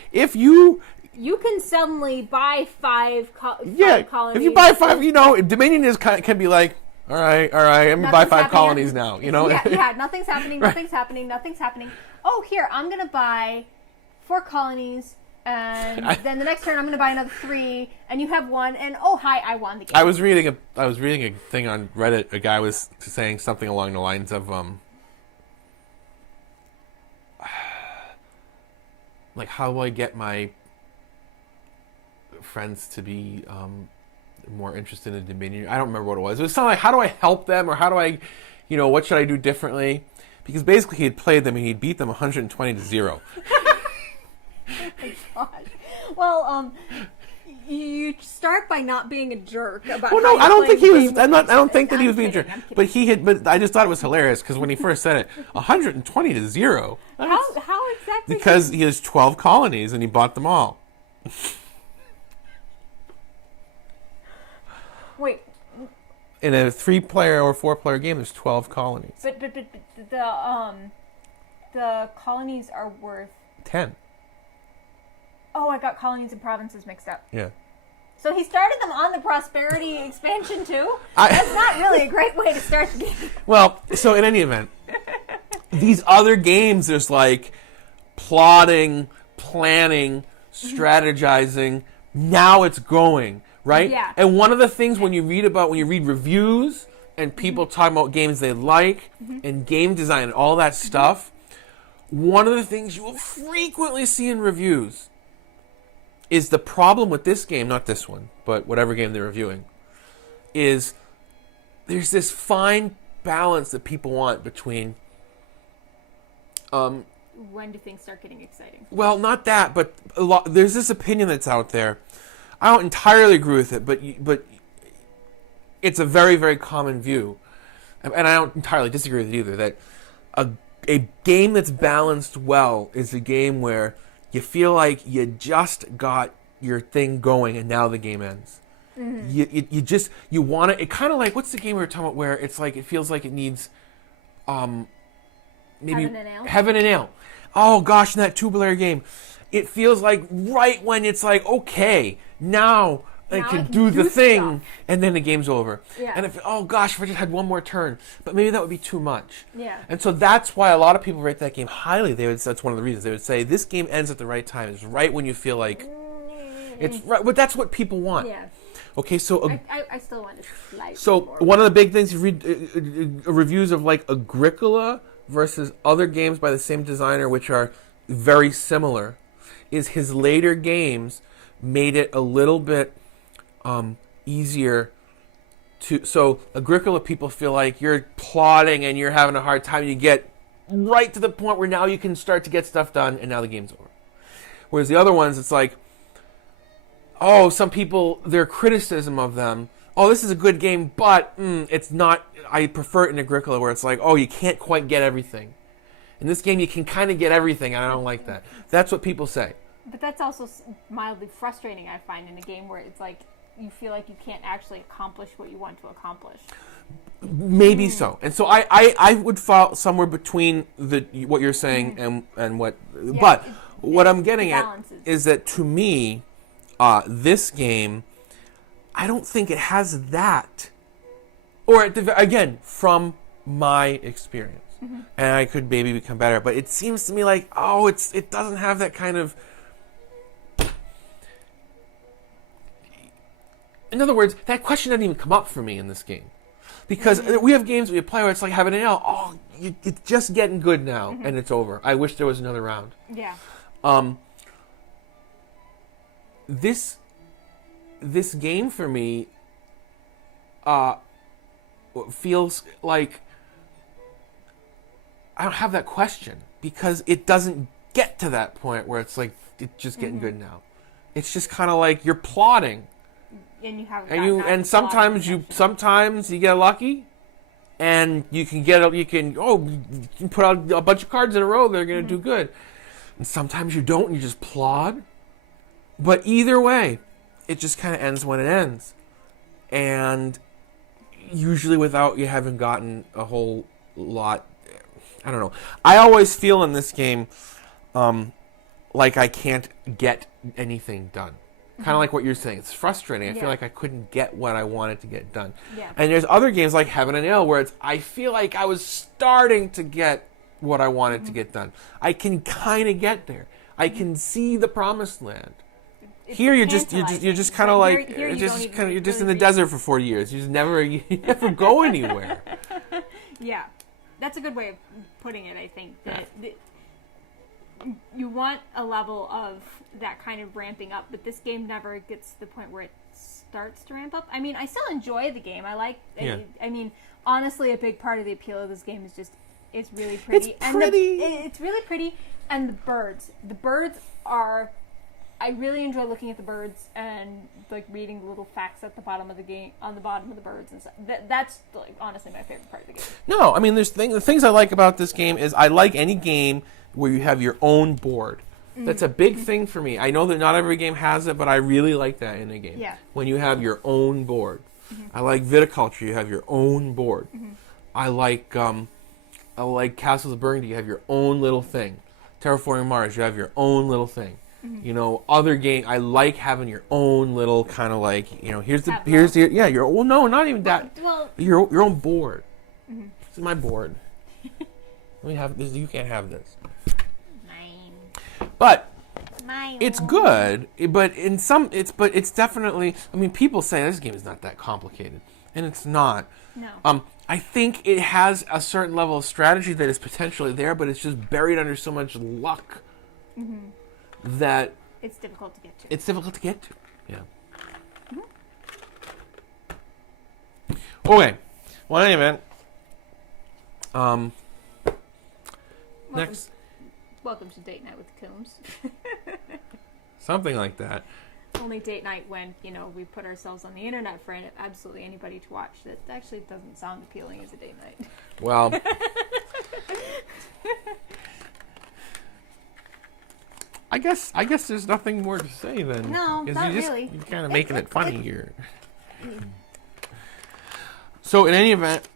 you can suddenly buy 5 colonies. If you buy 5, Dominion can be like. All right. I'm going to buy 5 colonies now, Yeah, nothing's happening. Nothing's happening. Oh, here, I'm going to buy 4 colonies, and then the next turn I'm going to buy another 3, and you have 1, and oh, hi, I won the game. I was reading a thing on Reddit. A guy was saying something along the lines of, like, how do I get my friends to be, more interested in Dominion. I don't remember what it was. It was something like, how do I help them, or how do I, what should I do differently? Because basically he had played them and he'd beat them 120-0. Oh my gosh. Well, you start by not being a jerk about. Well, no, I don't think he was. I don't think that he was being a jerk. But he had. But I just thought it was hilarious because when he first said it, 120-0. How exactly? Because he has 12 colonies and he bought them all. Wait. In a 3-player or 4-player game, there's 12 colonies. But the colonies are worth 10. Oh, I got colonies and provinces mixed up. Yeah. So he started them on the prosperity expansion too? That's not really a great way to start the game. Well, so in any event, these other games, there's like plotting, planning, strategizing. Now it's going. Right? Yeah. And one of the things when you read reviews and people talking about games they like and game design and all that stuff, one of the things you will frequently see in reviews is the problem with this game, not this one, but whatever game they're reviewing, is there's this fine balance that people want between when do things start getting exciting? Well, not that, but there's this opinion that's out there. I don't entirely agree with it, but it's a very, very common view, and I don't entirely disagree with it either, that a game that's balanced well is a game where you feel like you just got your thing going and now the game ends. Mm-hmm. You want it kind of like, what's the game we were talking about where it's like it feels like it needs maybe Heaven and Ale. Heaven and Ale. Oh gosh, in that 2-player game. it feels like right when it's like, okay, now I Now can do the thing, stuff. and then the game's over. Yeah. And if, oh gosh, if I just had one more turn, but maybe that would be too much. Yeah. And so that's why a lot of people rate that game highly. That's one of the reasons. They would say this game ends at the right time. It's right when you feel like it's right. But that's what people want. Yeah. Okay, so I still want to slightly so more. one of the big things you read reviews of like Agricola versus other games by the same designer, which are very similar, is his later games made it a little bit easier to. So Agricola, people feel like you're plodding and you're having a hard time. You get right to the point where now you can start to get stuff done, and now the game's over. Whereas the other ones, it's like, oh, some people, their criticism of them, oh, this is a good game, but it's not. I prefer it in Agricola, where it's like, oh, you can't quite get everything. In this game, you can kind of get everything, and I don't like that. That's what people say. But that's also mildly frustrating, I find, in a game where it's like you feel like you can't actually accomplish what you want to accomplish. Maybe so. And so I would fall somewhere between what you're saying and what. Yeah, but what I'm getting at balances. is that to me, this game, I don't think it has that. Or again, from my experience, and I could maybe become better. But it seems to me like, oh, it doesn't have that kind of. In other words, that question doesn't even come up for me in this game. Because we have games we play where it's like having an L. Oh, it's just getting good now, and it's over. I wish there was another round. Yeah. This game for me feels like I don't have that question because it doesn't get to that point where it's like it's just getting good now. It's just kind of like you're plodding. And you have sometimes you get lucky, and you can put out a bunch of cards in a row that are going to do good, and sometimes you don't, and you just plod. But either way, it just kind of ends when it ends, and usually without you having gotten a whole lot. I don't know. I always feel in this game like I can't get anything done. Kind of like what you're saying. It's frustrating. I feel like I couldn't get what I wanted to get done. Yeah. And there's other games like Heaven and Hell where I feel like I was starting to get what I wanted to get done. I can kind of get there. I can see the promised land. Here you're just kind of like you're just in the desert for 40 years. You never go anywhere. Yeah, that's a good way of putting it. I think that. You want a level of that kind of ramping up, but this game never gets to the point where it starts to ramp up. I mean, I still enjoy the game. I mean, honestly, a big part of the appeal of this game is just it's really pretty. It's really pretty, and the birds. The birds are. I really enjoy looking at the birds and like reading the little facts at the bottom of the game, on the bottom of the birds and stuff. That's like honestly my favorite part of the game. No, I mean, the things I like about this game is I like any game where you have your own board. That's a big thing for me. I know that not every game has it, but I really like that in a game. Yeah. When you have your own board. I like Viticulture, you have your own board. I like Castles of Burgundy, you have your own little thing. Terraforming Mars, you have your own little thing. You know, other game, I like having your own little kind of like, you know, no, not even that. Well, your own board. This is my board. Let me have this. You can't have this. Mine. But Mine. it's good. But it's definitely. I mean, people say this game is not that complicated, and it's not. No. I think it has a certain level of strategy that is potentially there, but it's just buried under so much luck that it's difficult to get to. Yeah. Okay. Well, in any event, next. Welcome to Date Night with Coombs. Something like that. Only date night when, we put ourselves on the internet for absolutely anybody to watch. That actually doesn't sound appealing as a date night. Well, I guess there's nothing more to say then. No, not really. You're kind of making it funny here. So in any event,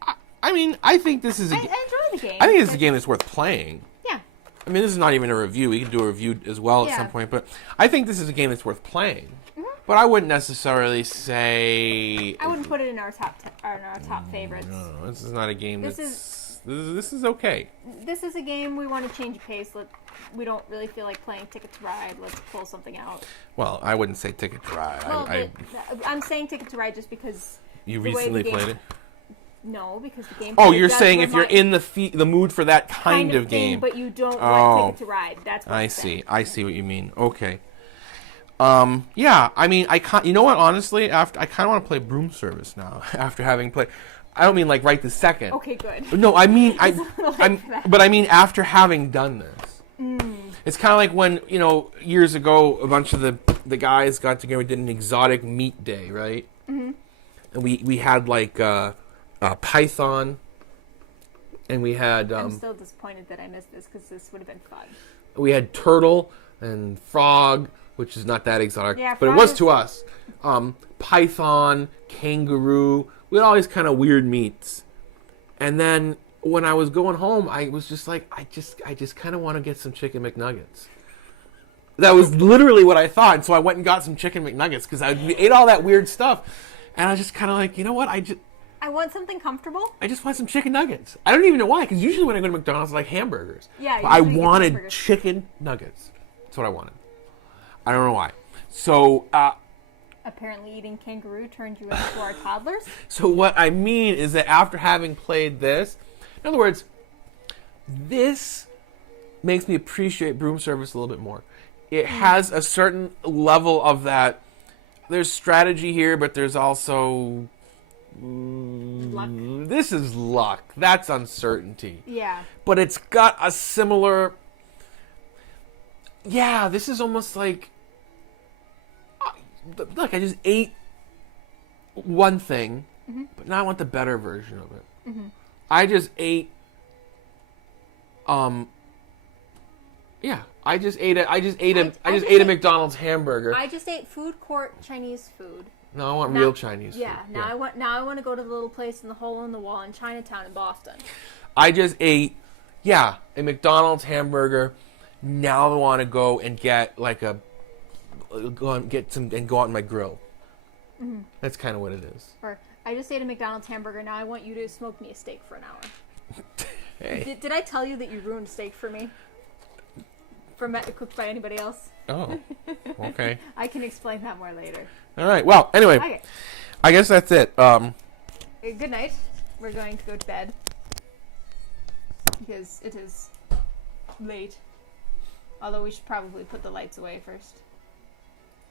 I mean, I think this is. I enjoy the game. I think this is a game that's worth playing. Yeah. I mean, this is not even a review. We can do a review as well at Yeah. some point. But I think this is a game that's worth playing. But I wouldn't necessarily say... I wouldn't put it in our top favorites. No, this is not a game This This is okay. This is a game we want to change pace. We don't really feel like playing Ticket to Ride. Let's pull something out. Well, I wouldn't say Ticket to Ride. Well, I'm saying Ticket to Ride just because... You recently played it? No, because the game... Oh, you're saying if you're in the mood for that kind of thing, game. but you don't like Ticket to Ride. That's what I'm saying. I see what you mean. Okay. Yeah, I mean, you know what, honestly, I kind of want to play Broom Service now, after having played... I don't mean like right this second. Okay, good. No, I mean, but I mean after having done this. It's kind of like when, years ago, a bunch of the guys got together and did an exotic meat day, right? Mm-hmm. And we had like python, and we had... I'm still disappointed that I missed this, because this would have been fun. We had turtle and frog, which is not that exotic, yeah, but it was to us. Python, kangaroo, we had all these kind of weird meats. And then when I was going home, I was just like, I just kind of want to get some chicken McNuggets. That was literally what I thought. And so I went and got some chicken McNuggets because I ate all that weird stuff. And I was just kind of like, you know what? I want something comfortable. I just want some chicken nuggets. I don't even know why, because usually when I go to McDonald's, I like hamburgers. Yeah, I wanted chicken nuggets. That's what I wanted. I don't know why. So, apparently eating kangaroo turned you into our toddlers? So what I mean is that after having played this, in other words, this makes me appreciate Broom Service a little bit more. It has a certain level of that. There's strategy here, but there's also... luck. This is luck. That's uncertainty. Yeah. But it's got a similar... Yeah, this is almost like... Look, I just ate one thing, but now I want the better version of it. Mm-hmm. I just ate... Yeah, I just ate a McDonald's hamburger. I just ate food court Chinese food. No, I want real Chinese food. Now I want to go to the little place in the hole in the wall in Chinatown in Boston. I just ate, a McDonald's hamburger. Now I want to go and get go on my grill. Mm-hmm. That's kind of what it is. Or I just ate a McDonald's hamburger. Now I want you to smoke me a steak for an hour. Hey. Did I tell you that you ruined steak for me? Cooked by anybody else? Oh, okay. I can explain that more later. All right. Well, anyway, okay. I guess that's it. Good night. We're going to go to bed because it is late. Although we should probably put the lights away first.